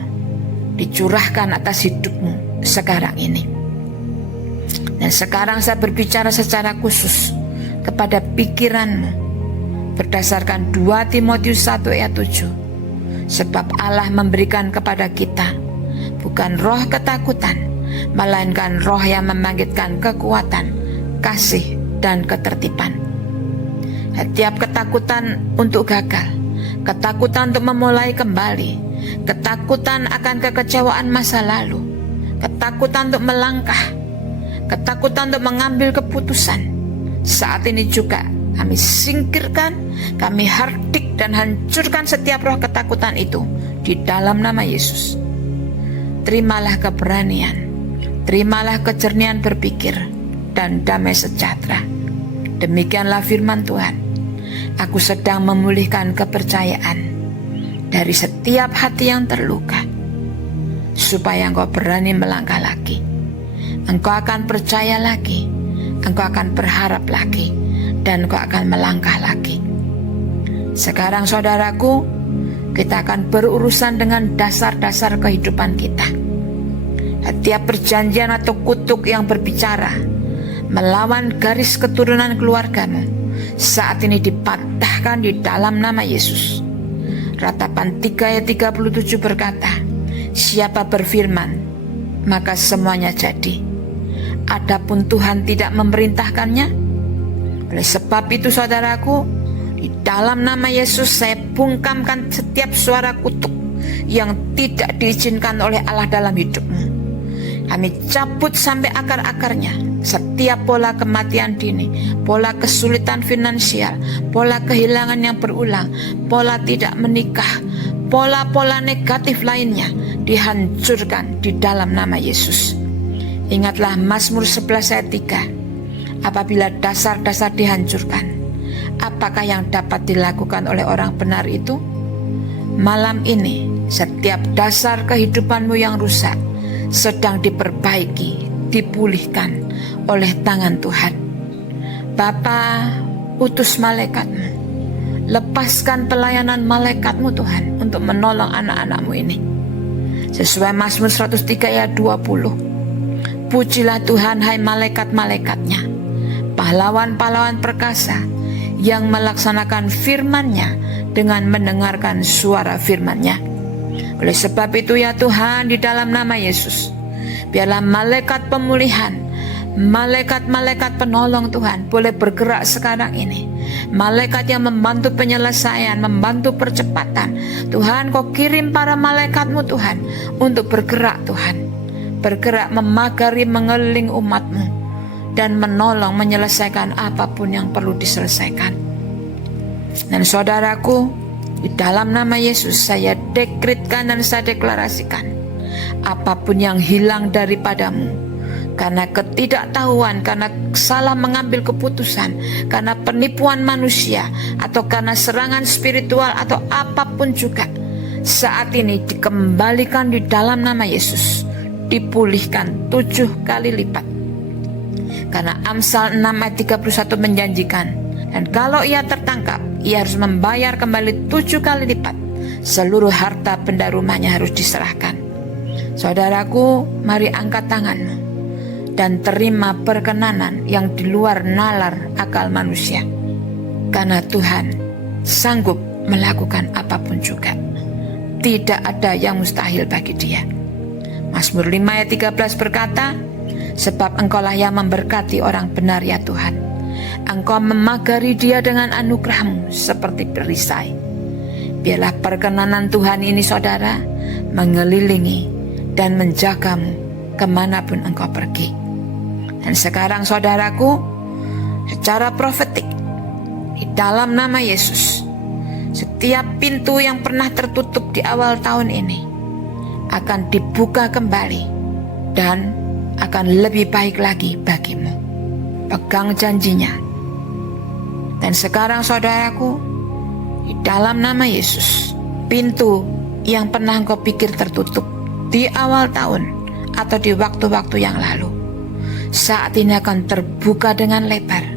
dicurahkan atas hidupmu sekarang ini. Dan sekarang saya berbicara secara khusus kepada pikiranmu berdasarkan 2 Timotius 1 ayat 7. Sebab Allah memberikan kepada kita bukan roh ketakutan, melainkan roh yang membangkitkan kekuatan, kasih, dan ketertiban. Setiap ketakutan untuk gagal, ketakutan untuk memulai kembali, ketakutan akan kekecewaan masa lalu, ketakutan untuk melangkah, ketakutan untuk mengambil keputusan, saat ini juga kami singkirkan, kami hardik dan hancurkan setiap roh ketakutan itu di dalam nama Yesus. Terimalah keberanian, terimalah kejernihan berpikir, dan damai sejahtera. Demikianlah firman Tuhan. Aku sedang memulihkan kepercayaan dari setiap hati yang terluka, supaya engkau berani melangkah lagi. Engkau akan percaya lagi, engkau akan berharap lagi, dan engkau akan melangkah lagi. Sekarang saudaraku, kita akan berurusan dengan dasar-dasar kehidupan kita. Setiap perjanjian atau kutuk yang berbicara melawan garis keturunan keluargamu, saat ini dipatahkan di dalam nama Yesus. Ratapan 3 ayat 37 berkata, siapa berfirman, maka semuanya jadi. Adapun Tuhan tidak memerintahkannya. Oleh sebab itu saudaraku, di dalam nama Yesus saya bungkamkan setiap suara kutuk yang tidak diizinkan oleh Allah dalam hidupmu. Kami cabut sampai akar-akarnya setiap pola kematian dini, pola kesulitan finansial, pola kehilangan yang berulang, pola tidak menikah, pola-pola negatif lainnya dihancurkan di dalam nama Yesus. Ingatlah Mazmur 11 ayat 3. Apabila dasar-dasar dihancurkan, apakah yang dapat dilakukan oleh orang benar itu? Malam ini setiap dasar kehidupanmu yang rusak sedang diperbaiki, dipulihkan oleh tangan Tuhan. Bapa, utus malaikatmu, lepaskan pelayanan malaikatmu Tuhan untuk menolong anak-anakmu ini. Sesuai Mazmur 103 ayat 20. Pujilah Tuhan hai malaikat-malaikatnya, pahlawan-pahlawan perkasa yang melaksanakan firman-Nya dengan mendengarkan suara firman-Nya. Oleh sebab itu ya Tuhan, di dalam nama Yesus, biarlah malaikat pemulihan, malaikat-malaikat penolong Tuhan boleh bergerak sekarang ini. Malaikat yang membantu penyelesaian, membantu percepatan. Tuhan, Kau kirim para malaikatmu Tuhan untuk bergerak Tuhan, bergerak memagari mengeliling umatmu dan menolong menyelesaikan apapun yang perlu diselesaikan. Dan saudaraku, di dalam nama Yesus saya dekretkan dan saya deklarasikan, apapun yang hilang daripadamu karena ketidaktahuan, karena salah mengambil keputusan, karena penipuan manusia, atau karena serangan spiritual atau apapun juga, saat ini dikembalikan di dalam nama Yesus, dipulihkan 7 kali lipat. Karena Amsal 6 ayat 31 menjanjikan, dan kalau ia tertangkap, ia harus membayar kembali 7 kali lipat. Seluruh harta benda rumahnya harus diserahkan. Saudaraku, mari angkat tanganmu dan terima perkenanan yang di luar nalar akal manusia. Karena Tuhan sanggup melakukan apapun juga. Tidak ada yang mustahil bagi Dia. Mazmur 5 ayat 13 berkata, sebab Engkaulah yang memberkati orang benar ya Tuhan. Engkau memagari dia dengan anugerah-Mu seperti perisai. Biarlah perkenanan Tuhan ini saudara mengelilingi dan menjagamu kemanapun engkau pergi. Dan sekarang saudaraku, secara profetik, di dalam nama Yesus, setiap pintu yang pernah tertutup di awal tahun ini akan dibuka kembali dan akan lebih baik lagi bagimu. Pegang janjinya. Dan sekarang saudaraku, di dalam nama Yesus, pintu yang pernah engkau pikir tertutup di awal tahun atau di waktu-waktu yang lalu, saat ini akan terbuka dengan lebar,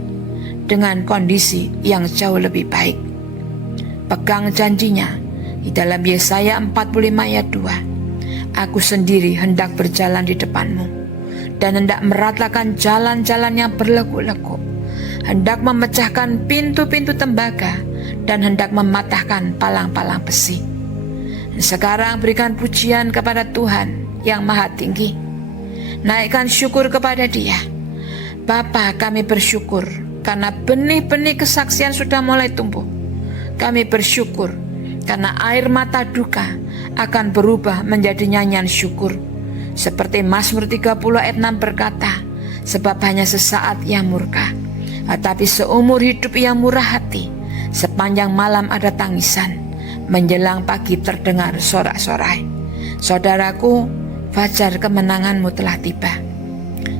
dengan kondisi yang jauh lebih baik. Pegang janjinya di dalam Yesaya 45 ayat 2. Aku sendiri hendak berjalan di depanmu dan hendak meratakan jalan-jalan yang berlekuk-lekuk, hendak memecahkan pintu-pintu tembaga dan hendak mematahkan palang-palang besi. Dan sekarang berikan pujian kepada Tuhan yang Maha Tinggi. Naikkan syukur kepada Dia. Bapa, kami bersyukur karena benih-benih kesaksian sudah mulai tumbuh. Kami bersyukur karena air mata duka akan berubah menjadi nyanyian syukur. Seperti Mazmur 30 ayat 6 berkata, sebab hanya sesaat ia murka, tetapi seumur hidup ia murah hati. Sepanjang malam ada tangisan, menjelang pagi terdengar sorak-sorai. Saudaraku, fajar kemenanganmu telah tiba.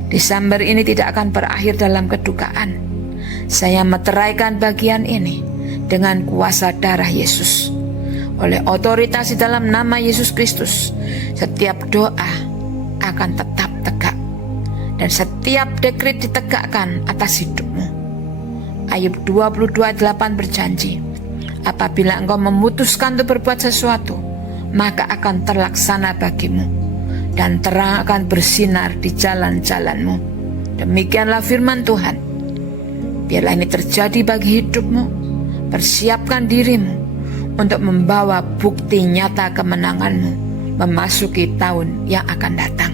Desember ini tidak akan berakhir dalam kedukaan. Saya meteraikan bagian ini dengan kuasa darah Yesus. Oleh otoritas di dalam nama Yesus Kristus, setiap doa akan tetap tegak dan setiap dekret ditegakkan atas hidupmu. Ayub 22:8 berjanji, apabila engkau memutuskan untuk berbuat sesuatu, maka akan terlaksana bagimu dan terang akan bersinar di jalan-jalanmu. Demikianlah firman Tuhan. Biarlah ini terjadi bagi hidupmu. Persiapkan dirimu untuk membawa bukti nyata kemenanganmu memasuki tahun yang akan datang.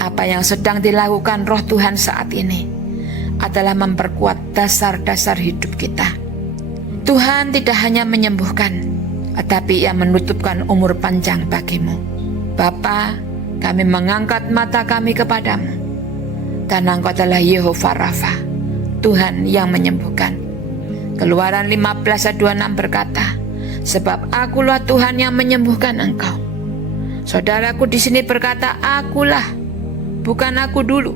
Apa yang sedang dilakukan Roh Tuhan saat ini adalah memperkuat dasar-dasar hidup kita. Tuhan tidak hanya menyembuhkan, tetapi Ia menutupkan umur panjang bagimu. Bapa, kami mengangkat mata kami kepadamu, karena Engkau adalah Yehova Rafa, Tuhan yang menyembuhkan. Keluaran 15 ayat 26 berkata, sebab akulah Tuhan yang menyembuhkan engkau. Saudaraku di sini berkata, akulah, bukan aku dulu,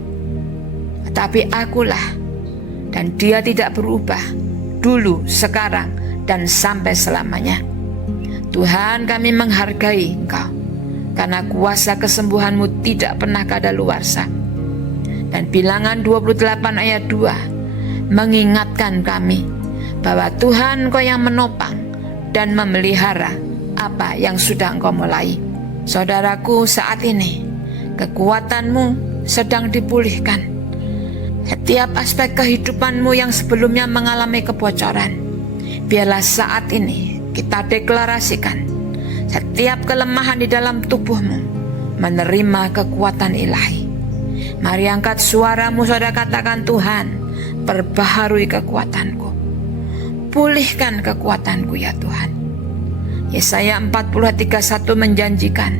tapi akulah. Dan Dia tidak berubah, dulu, sekarang, dan sampai selamanya. Tuhan, kami menghargai Engkau, karena kuasa kesembuhanmu tidak pernah kadaluarsa. Dan Bilangan 28 ayat 2 mengingatkan kami bahwa Tuhan Engkau yang menopang dan memelihara apa yang sudah Engkau mulai. Saudaraku, saat ini kekuatanmu sedang dipulihkan. Setiap aspek kehidupanmu yang sebelumnya mengalami kebocoran, biarlah saat ini kita deklarasikan setiap kelemahan di dalam tubuhmu menerima kekuatan ilahi. Mari angkat suaramu, saudara, katakan, Tuhan, perbaharui kekuatanku. Pulihkan kekuatanku ya Tuhan. Yesaya 40:31 menjanjikan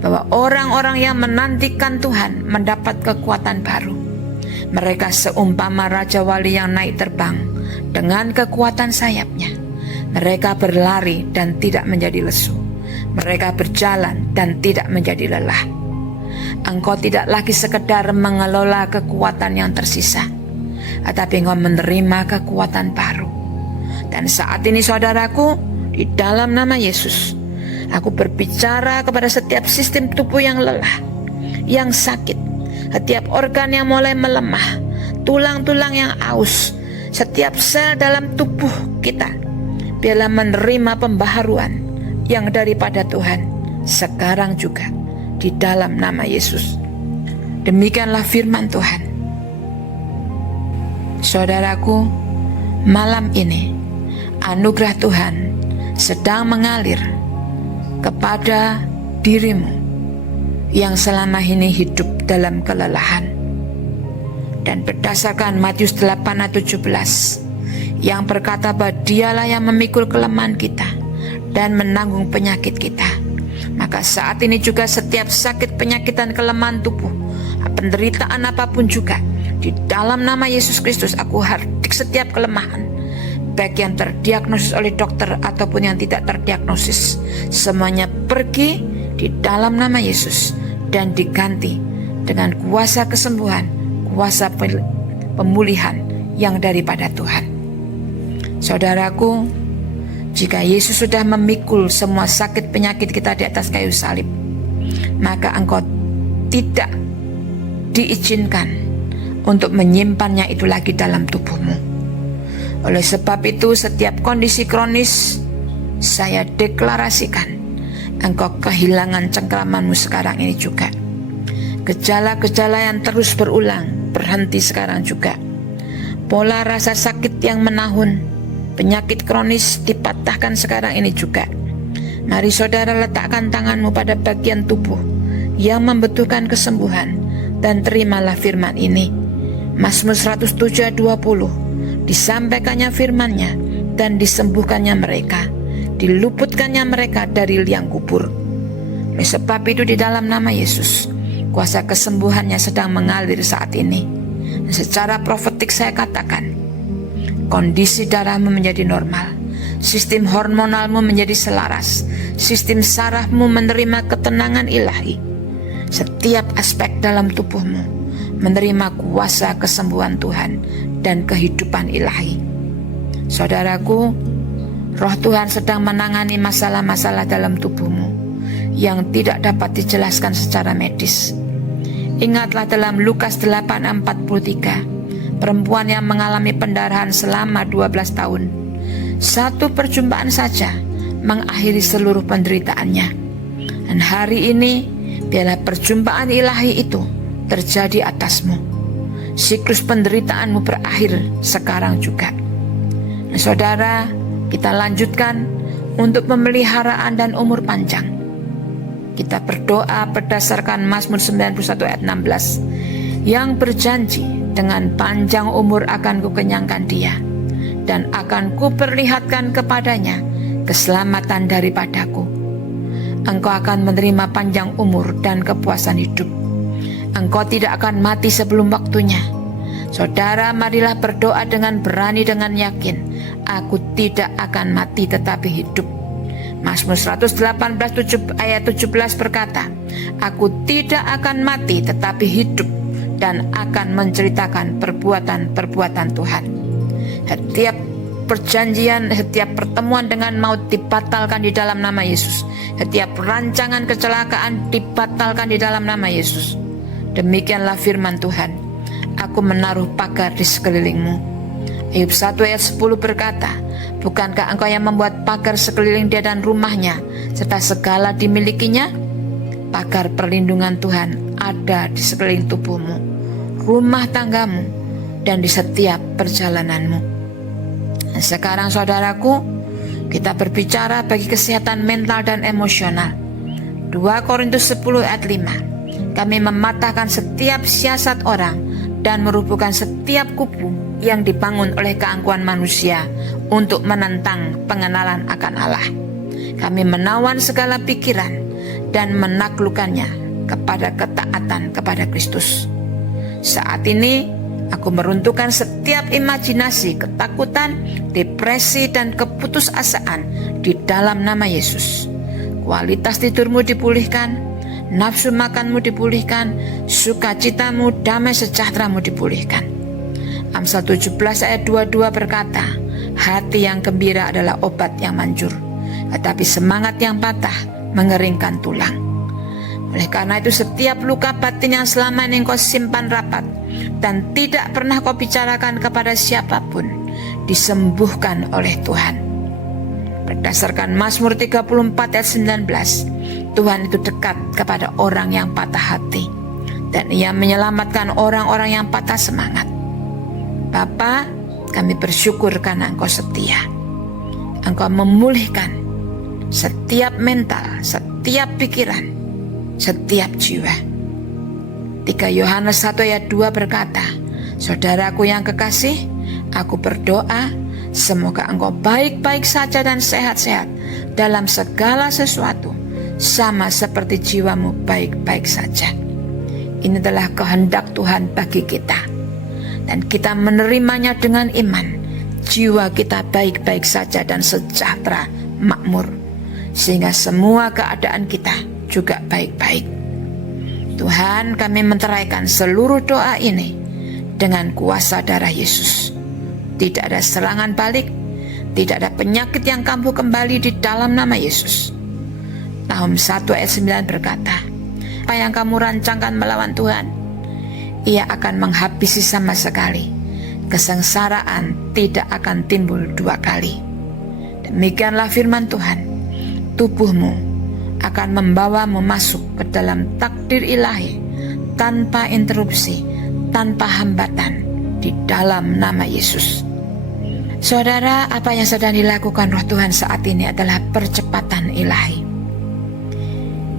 bahwa orang-orang yang menantikan Tuhan mendapat kekuatan baru. Mereka seumpama Raja Wali yang naik terbang dengan kekuatan sayapnya. Mereka berlari dan tidak menjadi lesu. Mereka berjalan dan tidak menjadi lelah. Engkau tidak lagi sekedar mengelola kekuatan yang tersisa, tetapi Engkau menerima kekuatan baru. Dan saat ini saudaraku, di dalam nama Yesus, aku berbicara kepada setiap sistem tubuh yang lelah, yang sakit, setiap organ yang mulai melemah, tulang-tulang yang aus, setiap sel dalam tubuh kita, biarlah menerima pembaharuan yang daripada Tuhan, sekarang juga, di dalam nama Yesus. Demikianlah firman Tuhan. Saudaraku, malam ini anugerah Tuhan sedang mengalir kepada dirimu yang selama ini hidup dalam kelelahan. Dan berdasarkan Matius 8:17 yang berkata bahwa Dialah yang memikul kelemahan kita dan menanggung penyakit kita, maka saat ini juga setiap sakit, penyakit, dan kelemahan tubuh, penderitaan apapun juga, di dalam nama Yesus Kristus aku hardik setiap kelemahan, baik yang terdiagnosis oleh dokter ataupun yang tidak terdiagnosis, semuanya pergi di dalam nama Yesus dan diganti dengan kuasa kesembuhan, kuasa pemulihan yang daripada Tuhan. Saudaraku, jika Yesus sudah memikul semua sakit penyakit kita di atas kayu salib, maka engkau tidak diizinkan untuk menyimpannya itu lagi dalam tubuhmu. Oleh sebab itu, setiap kondisi kronis, saya deklarasikan, engkau kehilangan cengkramanmu sekarang ini juga. Gejala-gejala yang terus berulang, berhenti sekarang juga. Pola rasa sakit yang menahun, penyakit kronis dipatahkan sekarang ini juga. Mari saudara letakkan tanganmu pada bagian tubuh yang membutuhkan kesembuhan dan terimalah firman ini. Mazmur 107 ayat 20, disampaikannya firman-Nya dan disembuhkannya mereka, diluputkannya mereka dari liang kubur. Oleh sebab itu di dalam nama Yesus, kuasa kesembuhannya sedang mengalir saat ini. Dan secara profetik saya katakan, kondisi darahmu menjadi normal, sistem hormonalmu menjadi selaras, sistem sarafmu menerima ketenangan ilahi. Setiap aspek dalam tubuhmu menerima kuasa kesembuhan Tuhan dan kehidupan ilahi. Saudaraku, Roh Tuhan sedang menangani masalah-masalah dalam tubuhmu yang tidak dapat dijelaskan secara medis. Ingatlah dalam Lukas 8:43, perempuan yang mengalami pendarahan selama 12 tahun. Satu perjumpaan saja mengakhiri seluruh penderitaannya. Dan hari ini, biarlah perjumpaan ilahi itu terjadi atasmu. Siklus penderitaanmu berakhir sekarang juga. Nah, saudara, kita lanjutkan untuk pemeliharaan dan umur panjang. Kita berdoa berdasarkan Mazmur 91 ayat 16 yang berjanji, dengan panjang umur akan kukenyangkan dia dan akan kuperlihatkan kepadanya keselamatan daripadaku. Engkau akan menerima panjang umur dan kepuasan hidup. Engkau tidak akan mati sebelum waktunya. Saudara, marilah berdoa dengan berani, dengan yakin, aku tidak akan mati tetapi hidup. Mazmur 118 ayat 17 berkata, aku tidak akan mati tetapi hidup dan akan menceritakan perbuatan-perbuatan Tuhan. Setiap perjanjian, setiap pertemuan dengan maut dibatalkan di dalam nama Yesus. Setiap rancangan kecelakaan dibatalkan di dalam nama Yesus. Demikianlah firman Tuhan, aku menaruh pagar di sekelilingmu. Ayub 1 ayat 10 berkata, bukankah engkau yang membuat pagar sekeliling dia dan rumahnya, serta segala dimilikinya? Pagar perlindungan Tuhan ada di sekeliling tubuhmu, rumah tanggamu, dan di setiap perjalananmu. Dan sekarang saudaraku, kita berbicara bagi kesehatan mental dan emosional. 2 Korintus 10 ayat 5, kami mematahkan setiap siasat orang dan merubuhkan setiap kubu yang dibangun oleh keangkuhan manusia untuk menentang pengenalan akan Allah. Kami menawan segala pikiran dan menaklukkannya kepada ketaatan kepada Kristus. Saat ini aku meruntuhkan setiap imajinasi, ketakutan, depresi, dan keputusasaan di dalam nama Yesus. Kualitas tidurmu dipulihkan, nafsu makanmu dipulihkan, sukacitamu, damai sejahteramu dipulihkan. Amsal 17 ayat 22 berkata, hati yang gembira adalah obat yang manjur, tetapi semangat yang patah mengeringkan tulang. Oleh karena itu, setiap luka batin yang selama ini kau simpan rapat dan tidak pernah kau bicarakan kepada siapapun, disembuhkan oleh Tuhan. Berdasarkan Mazmur 34 ayat 19, Tuhan itu dekat kepada orang yang patah hati, dan Ia menyelamatkan orang-orang yang patah semangat. Bapa, kami bersyukur karena Engkau setia. Engkau memulihkan setiap mental, setiap pikiran, setiap jiwa. 3 Yohanes 1 ayat 2 berkata, saudaraku yang kekasih, aku berdoa semoga engkau baik-baik saja dan sehat-sehat dalam segala sesuatu, sama seperti jiwamu baik-baik saja. Ini adalah kehendak Tuhan bagi kita, dan kita menerimanya dengan iman. Jiwa kita baik-baik saja dan sejahtera, makmur, sehingga semua keadaan kita juga baik-baik. Tuhan, kami menteraikan seluruh doa ini dengan kuasa darah Yesus. Tidak ada serangan balik, tidak ada penyakit yang kambuh kembali di dalam nama Yesus. Nahum 1 ayat 9 berkata, apa yang kamu rancangkan melawan Tuhan, Ia akan menghabisi sama sekali. Kesengsaraan tidak akan timbul dua kali. Demikianlah firman Tuhan. Tubuhmu akan membawamu masuk ke dalam takdir ilahi tanpa interupsi, tanpa hambatan, di dalam nama Yesus. Saudara, apa yang sedang dilakukan Roh Tuhan saat ini adalah percepatan ilahi.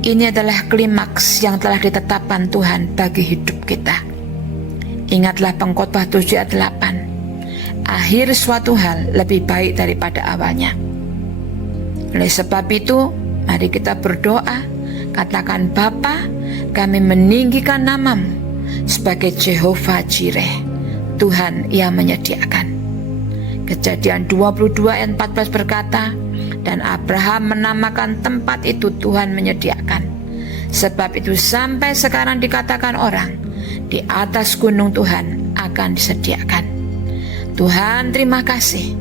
Ini adalah klimaks yang telah ditetapkan Tuhan bagi hidup kita. Ingatlah Pengkhotbah 7 ayat 8. Akhir suatu hal lebih baik daripada awalnya. Oleh sebab itu, mari kita berdoa, katakan, Bapa, kami meninggikan namamu sebagai Jehovah Jireh, Tuhan yang menyediakan. Kejadian 22 ayat 14 berkata, dan Abraham menamakan tempat itu Tuhan menyediakan. Sebab itu sampai sekarang dikatakan orang, di atas gunung Tuhan akan disediakan. Tuhan, terima kasih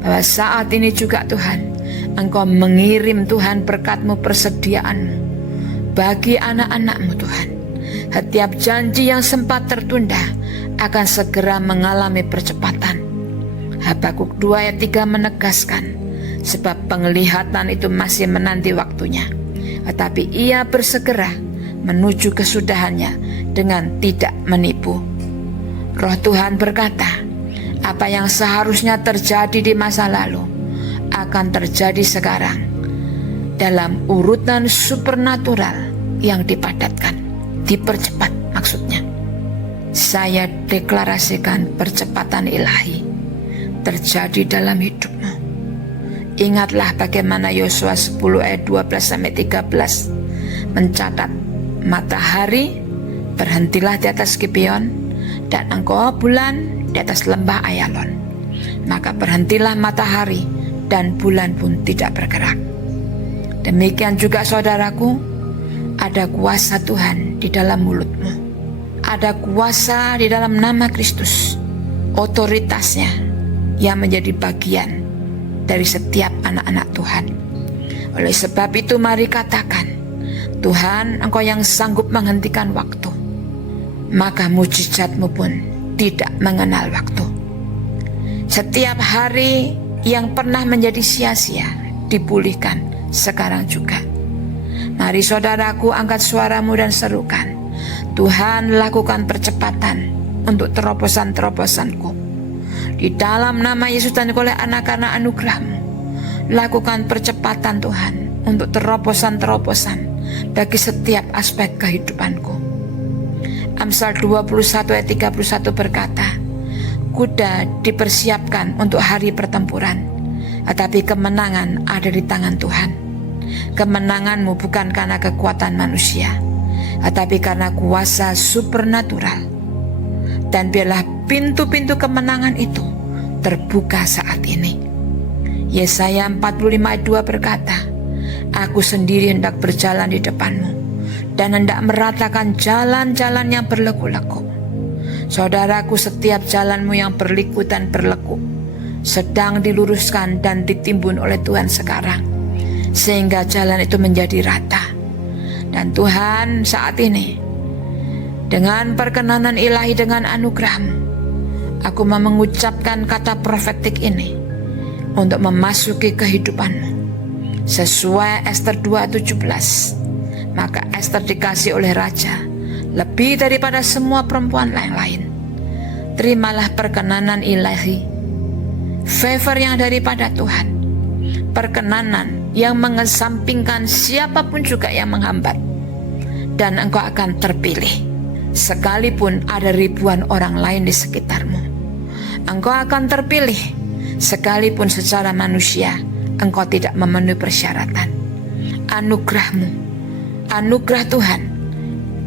bahwa saat ini juga Tuhan, Engkau mengirim Tuhan berkat-Mu, persediaan-Mu bagi anak-anak-Mu Tuhan. Setiap janji yang sempat tertunda akan segera mengalami percepatan. Habakuk 2 ayat 3 menegaskan, sebab penglihatan itu masih menanti waktunya, tetapi ia bersegera menuju kesudahannya dengan tidak menipu. Roh Tuhan berkata, apa yang seharusnya terjadi di masa lalu akan terjadi sekarang dalam urutan supernatural yang dipadatkan, dipercepat maksudnya. Saya deklarasikan percepatan ilahi terjadi dalam hidupmu. Ingatlah bagaimana Yosua 10 ayat 12-13 mencatat, matahari berhentilah di atas Gibeon, dan engkau bulan di atas lembah Ayalon. Maka berhentilah matahari dan bulan pun tidak bergerak. Demikian juga saudaraku, ada kuasa Tuhan di dalam mulutmu. Ada kuasa di dalam nama Kristus, otoritasnya yang menjadi bagian dari setiap anak-anak Tuhan. Oleh sebab itu mari katakan, Tuhan, Engkau yang sanggup menghentikan waktu, maka mujizat-Mu pun tidak mengenal waktu. Setiap hari yang pernah menjadi sia-sia dipulihkan sekarang juga. Mari saudaraku, angkat suaramu dan serukan, Tuhan, lakukan percepatan untuk terobosan-terobosanku. Di dalam nama Yesus dan oleh anak-anak anugerah-Mu, lakukan percepatan Tuhan untuk terobosan-terobosan bagi setiap aspek kehidupanku. Amsal 21 ayat 31 berkata, kuda dipersiapkan untuk hari pertempuran, tetapi kemenangan ada di tangan Tuhan. Kemenanganmu bukan karena kekuatan manusia, tetapi karena kuasa supernatural. Dan biarlah pintu-pintu kemenangan itu terbuka saat ini. Yesaya 45 ayat 2 berkata, aku sendiri hendak berjalan di depanmu dan hendak meratakan jalan-jalan yang berlekuk-lekuk. Saudaraku, setiap jalanmu yang berliku dan berlekuk sedang diluruskan dan ditimbun oleh Tuhan sekarang, sehingga jalan itu menjadi rata. Dan Tuhan saat ini, dengan perkenanan ilahi, dengan anugerah-Mu, aku mau mengucapkan kata profetik ini untuk memasuki kehidupanmu. Sesuai Ester 2:17, maka Ester dikasih oleh Raja lebih daripada semua perempuan lain. Terimalah perkenanan ilahi, favor yang daripada Tuhan, perkenanan yang mengesampingkan siapapun juga yang menghambat, dan engkau akan terpilih. Sekalipun ada ribuan orang lain di sekitarmu, engkau akan terpilih. Sekalipun secara manusia engkau tidak memenuhi persyaratan, anugerah-Mu, anugerah Tuhan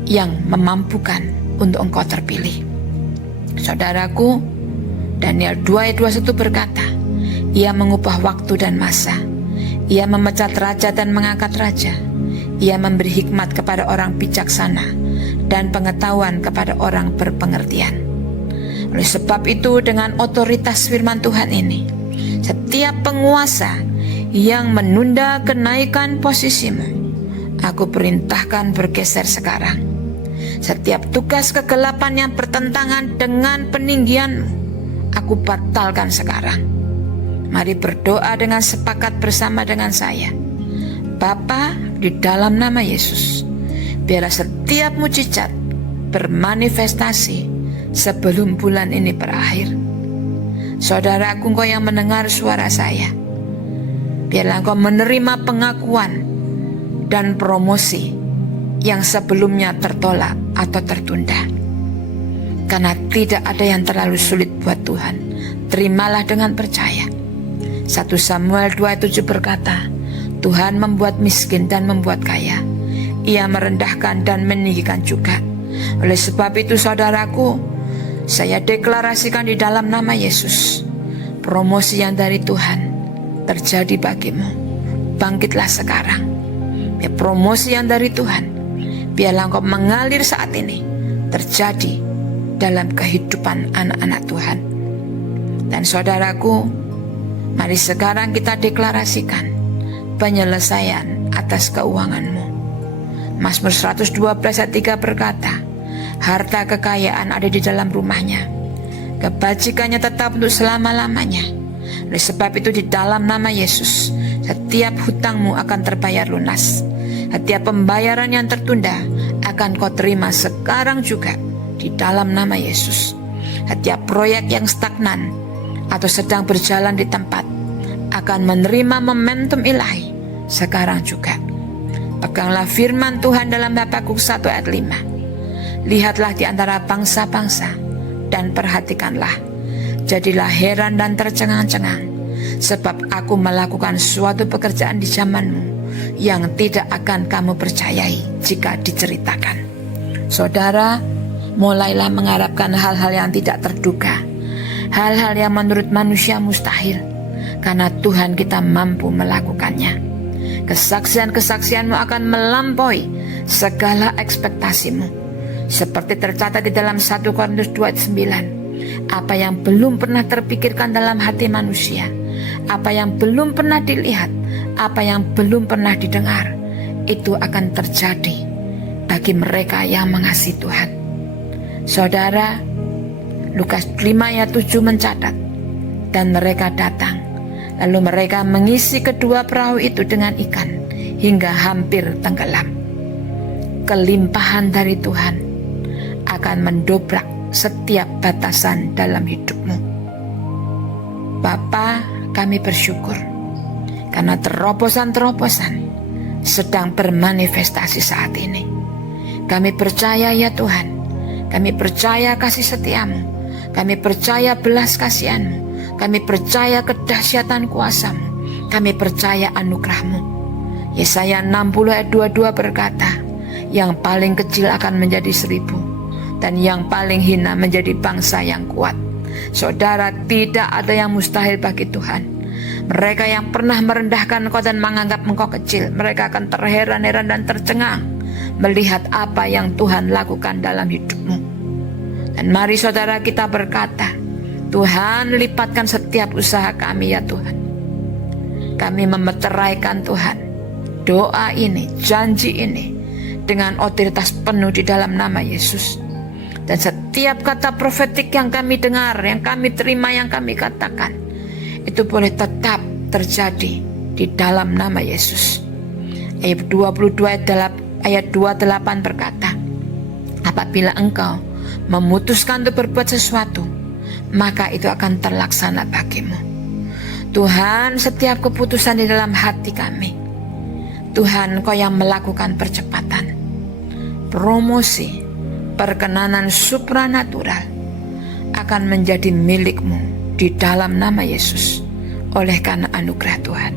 yang memampukan untuk engkau terpilih. Saudaraku, Daniel 2 ayat 21 berkata, ia mengubah waktu dan masa, ia memecat raja dan mengangkat raja, ia memberi hikmat kepada orang bijaksana dan pengetahuan kepada orang berpengertian. Oleh sebab itu, dengan otoritas firman Tuhan ini, setiap penguasa yang menunda kenaikan posisimu, aku perintahkan bergeser sekarang. Setiap tugas kegelapan yang bertentangan dengan peninggian-Mu, aku batalkan sekarang. Mari berdoa dengan sepakat bersama dengan saya. Bapa, di dalam nama Yesus, biarlah setiap mujizat bermanifestasi sebelum bulan ini berakhir. Saudaraku, Engkau yang mendengar suara saya, biarlah Engkau menerima pengakuan dan promosi yang sebelumnya tertolak atau tertunda. Karena tidak ada yang terlalu sulit buat Tuhan. Terimalah dengan percaya. 1 Samuel 2:7 berkata, Tuhan membuat miskin dan membuat kaya. Ia merendahkan dan meninggikan juga. Oleh sebab itu saudaraku, saya deklarasikan di dalam nama Yesus, promosi yang dari Tuhan terjadi bagimu. Bangkitlah sekarang. Ya, promosi yang dari Tuhan, biarlah engkau mengalir saat ini terjadi dalam kehidupan anak-anak Tuhan. Dan saudaraku, mari sekarang kita deklarasikan penyelesaian atas keuanganmu. Mazmur 112 ayat 3 berkata, harta kekayaan ada di dalam rumahnya, kebajikannya tetap untuk selama-lamanya. Oleh sebab itu di dalam nama Yesus, setiap hutangmu akan terbayar lunas. Setiap pembayaran yang tertunda akan kau terima sekarang juga di dalam nama Yesus. Setiap proyek yang stagnan atau sedang berjalan di tempat akan menerima momentum ilahi sekarang juga. Peganglah firman Tuhan dalam Habakuk 1 ayat 5. Lihatlah di antara bangsa-bangsa dan perhatikanlah. Jadilah heran dan tercengang-cengang, sebab aku melakukan suatu pekerjaan di zamanmu yang tidak akan kamu percayai jika diceritakan. Saudara, mulailah mengharapkan hal-hal yang tidak terduga, hal-hal yang menurut manusia mustahil, karena Tuhan kita mampu melakukannya. Kesaksian-kesaksianmu akan melampaui segala ekspektasimu, seperti tercatat di dalam 1 Korintus 2 ayat 9. Apa yang belum pernah terpikirkan dalam hati manusia, apa yang belum pernah dilihat, apa yang belum pernah didengar, itu akan terjadi bagi mereka yang mengasihi Tuhan. Saudara, Lukas 5 ayat 7 mencatat, dan mereka datang, lalu mereka mengisi kedua perahu itu dengan ikan hingga hampir tenggelam. Kelimpahan dari Tuhan akan mendobrak setiap batasan dalam hidupmu. Bapa, kami bersyukur karena terobosan-terobosan sedang bermanifestasi saat ini. Kami percaya ya Tuhan, kami percaya kasih setiamu, kami percaya belas kasihanmu, kami percaya kedahsyatan kuasamu, kami percaya anugerahmu. Yesaya 60 ayat 22 berkata, yang paling kecil akan menjadi 1000, dan yang paling hina menjadi bangsa yang kuat. Saudara, tidak ada yang mustahil bagi Tuhan. Mereka yang pernah merendahkan engkau dan menganggap engkau kecil, mereka akan terheran-heran dan tercengang melihat apa yang Tuhan lakukan dalam hidupmu. Dan mari saudara kita berkata, Tuhan, lipatkan setiap usaha kami ya Tuhan. Kami memeteraikan Tuhan doa ini, janji ini dengan otoritas penuh di dalam nama Yesus. Dan setiap kata profetik yang kami dengar, yang kami terima, yang kami katakan, itu boleh tetap terjadi di dalam nama Yesus. Ayat 22 ayat 28 berkata, apabila engkau memutuskan untuk berbuat sesuatu, maka itu akan terlaksana bagimu. Tuhan, setiap keputusan di dalam hati kami, Tuhan, Engkau yang melakukan percepatan, promosi, perkenanan supranatural akan menjadi milikmu di dalam nama Yesus oleh karena anugerah Tuhan.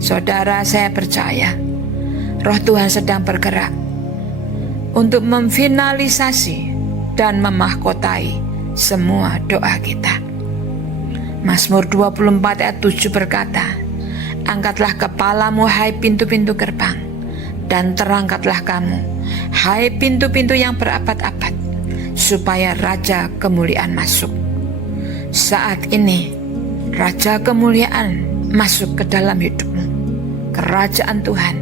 Saudara, saya percaya Roh Tuhan sedang bergerak untuk memfinalisasi dan memahkotai semua doa kita. Mazmur 24 ayat 7 berkata, angkatlah kepalamu hai pintu-pintu gerbang, dan terangkatlah kamu hai pintu-pintu yang berabad-abad, supaya Raja kemuliaan masuk. Saat ini Raja kemuliaan masuk ke dalam hidupmu. Kerajaan Tuhan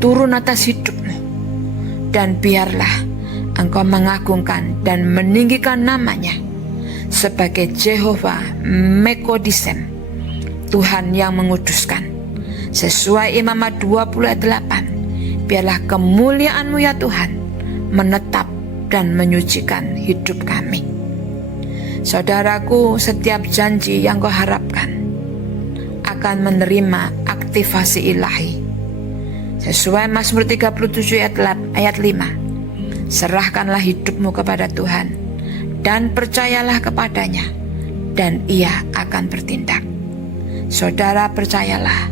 turun atas hidupmu, dan biarlah Engkau mengagungkan dan meninggikan namanya sebagai Jehovah Mekodisem, Tuhan yang menguduskan. Sesuai Imamat 20 ayat 8, biarlah kemuliaan-Mu ya Tuhan menetap dan menyucikan hidup kami. Saudaraku, setiap janji yang kau harapkan akan menerima aktivasi ilahi. Sesuai Mazmur 37 ayat 5, serahkanlah hidupmu kepada Tuhan dan percayalah kepadanya, dan Ia akan bertindak. Saudara, percayalah,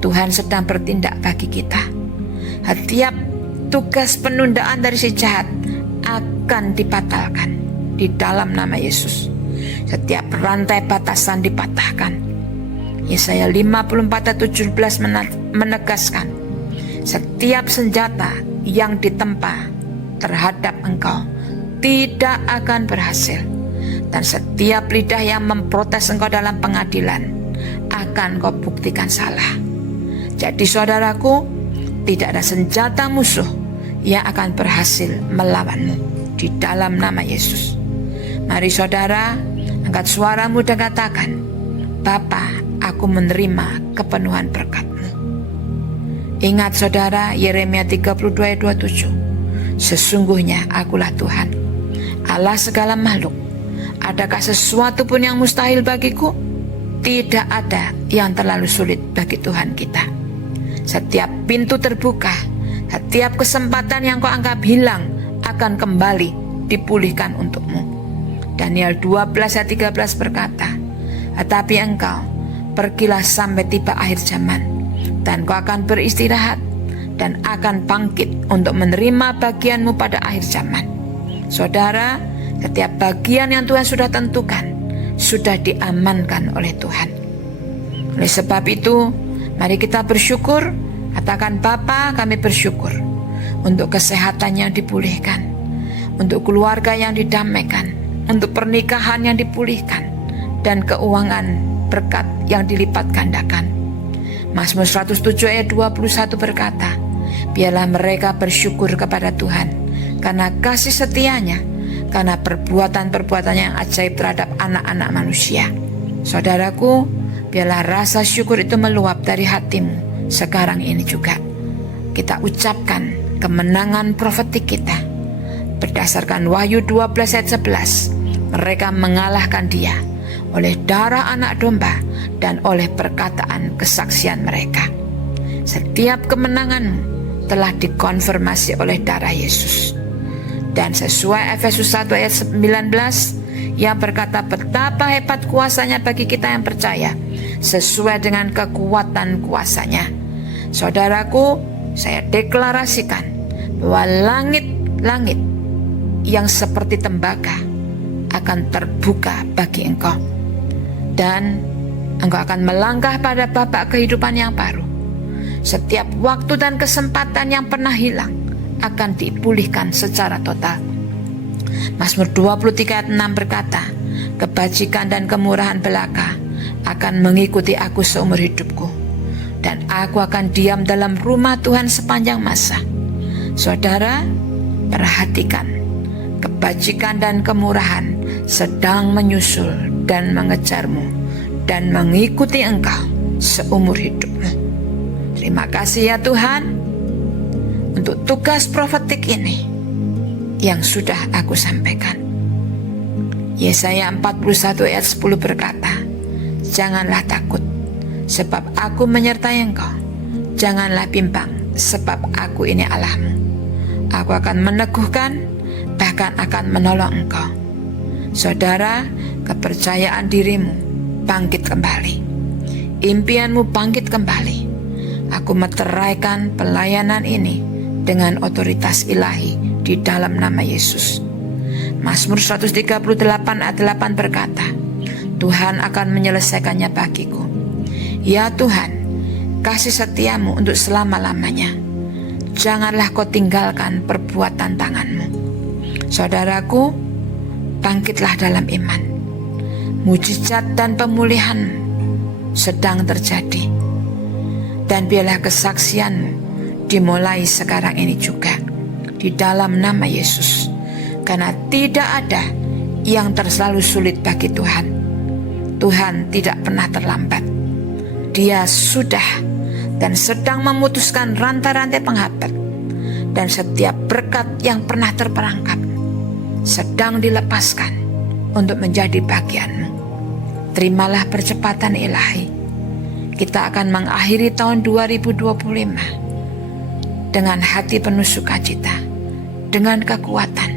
Tuhan sedang bertindak bagi kita. Setiap tugas penundaan dari si jahat akan dibatalkan di dalam nama Yesus. Setiap rantai batasan dipatahkan. Yesaya 54 ayat 17 menegaskan, setiap senjata yang ditempa terhadap engkau tidak akan berhasil, dan setiap lidah yang memprotes engkau dalam pengadilan akan kau buktikan salah. Jadi saudaraku, tidak ada senjata musuh yang akan berhasil melawanmu di dalam nama Yesus. Mari saudara, angkat suaramu dan katakan, Bapa, aku menerima kepenuhan berkat-Mu. Ingat saudara, Yeremia 32 ayat 27, sesungguhnya akulah Tuhan, Allah segala makhluk. Adakah sesuatu pun yang mustahil bagiku? Tidak ada yang terlalu sulit bagi Tuhan kita. Setiap pintu terbuka, setiap kesempatan yang kau anggap hilang akan kembali dipulihkan untukmu. Daniel 12 ayat 13 berkata, tetapi engkau pergilah sampai tiba akhir zaman, dan kau akan beristirahat dan akan bangkit untuk menerima bagianmu pada akhir zaman. Saudara, setiap bagian yang Tuhan sudah tentukan sudah diamankan oleh Tuhan. Oleh sebab itu, mari kita bersyukur. Katakan, Bapa, kami bersyukur untuk kesehatan yang dipulihkan, untuk keluarga yang didamaikan, untuk pernikahan yang dipulihkan, dan keuangan berkat yang dilipat gandakan. Mazmur 107 ayat 21 berkata, biarlah mereka bersyukur kepada Tuhan karena kasih setianya, karena perbuatan-perbuatan yang ajaib terhadap anak-anak manusia. Saudaraku, biarlah rasa syukur itu meluap dari hatimu sekarang ini juga. Kita ucapkan kemenangan profetik kita. Berdasarkan Wahyu 12 ayat 11, mereka mengalahkan dia oleh darah anak domba dan oleh perkataan kesaksian mereka. Setiap kemenanganmu telah dikonfirmasi oleh darah Yesus. Dan sesuai Efesus 1 ayat 19 yang berkata, betapa hebat kuasanya bagi kita yang percaya, sesuai dengan kekuatan kuasanya. Saudaraku, saya deklarasikan bahwa langit-langit yang seperti tembaga akan terbuka bagi engkau, dan engkau akan melangkah pada babak kehidupan yang baru. Setiap waktu dan kesempatan yang pernah hilang akan dipulihkan secara total. Mazmur 23 ayat 6 berkata, kebajikan dan kemurahan belaka akan mengikuti aku seumur hidupku, dan aku akan diam dalam rumah Tuhan sepanjang masa. Saudara, perhatikan, kebajikan dan kemurahan sedang menyusul dan mengejarmu dan mengikuti engkau seumur hidupmu. Terima kasih ya Tuhan untuk tugas profetik ini yang sudah aku sampaikan. Yesaya 41 ayat 10 berkata, janganlah takut, sebab aku menyertai engkau. Janganlah bimbang, sebab aku ini Allahmu. Aku akan meneguhkan, bahkan akan menolong engkau. Saudara, kepercayaan dirimu bangkit kembali. Impianmu bangkit kembali. Aku meteraikan pelayanan ini dengan otoritas ilahi di dalam nama Yesus. Mazmur 138 ayat 8 berkata, Tuhan akan menyelesaikannya bagiku. Ya Tuhan, kasih setiamu untuk selama-lamanya. Janganlah kau tinggalkan perbuatan tanganmu. Saudaraku, bangkitlah dalam iman. Mujizat dan pemulihan sedang terjadi. Dan biarlah kesaksianmu dimulai sekarang ini juga di dalam nama Yesus. Karena tidak ada yang selalu sulit bagi Tuhan. Tuhan tidak pernah terlambat. Dia sudah dan sedang memutuskan rantai-rantai penghambat, dan setiap berkat yang pernah terperangkap sedang dilepaskan untuk menjadi bagianmu. Terimalah percepatan ilahi. Kita akan mengakhiri tahun 2025 dengan hati penuh sukacita, dengan kekuatan,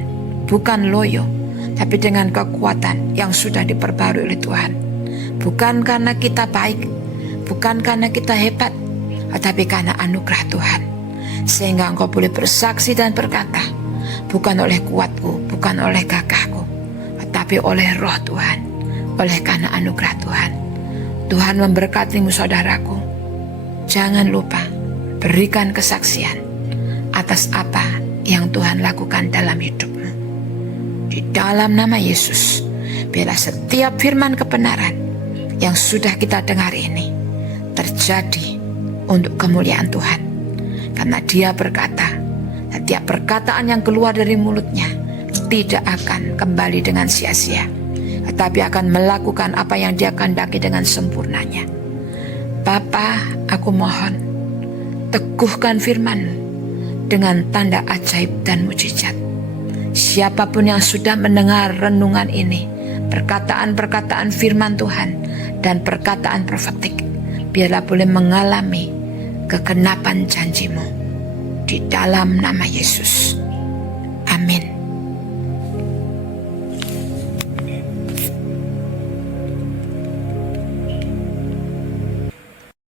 bukan loyo, tapi dengan kekuatan yang sudah diperbarui oleh Tuhan. Bukan karena kita baik, bukan karena kita hebat, tetapi karena anugerah Tuhan. Sehingga engkau boleh bersaksi dan berkata, bukan oleh kuatku, bukan oleh gagahku, tetapi oleh roh Tuhan, oleh karena anugerah Tuhan. Tuhan memberkatimu saudaraku. Jangan lupa berikan kesaksian atas apa yang Tuhan lakukan dalam hidupmu. Di dalam nama Yesus, biarlah setiap firman kebenaran yang sudah kita dengar ini terjadi untuk kemuliaan Tuhan. Karena Dia berkata, setiap perkataan yang keluar dari mulutnya tidak akan kembali dengan sia-sia, tetapi akan melakukan apa yang Dia kehendaki dengan sempurnanya. Bapa, aku mohon, teguhkan firman-Mu dengan tanda ajaib dan mujizat. Siapapun yang sudah mendengar renungan ini, perkataan-perkataan firman Tuhan dan perkataan profetik, biarlah boleh mengalami kegenapan janji-Mu di dalam nama Yesus.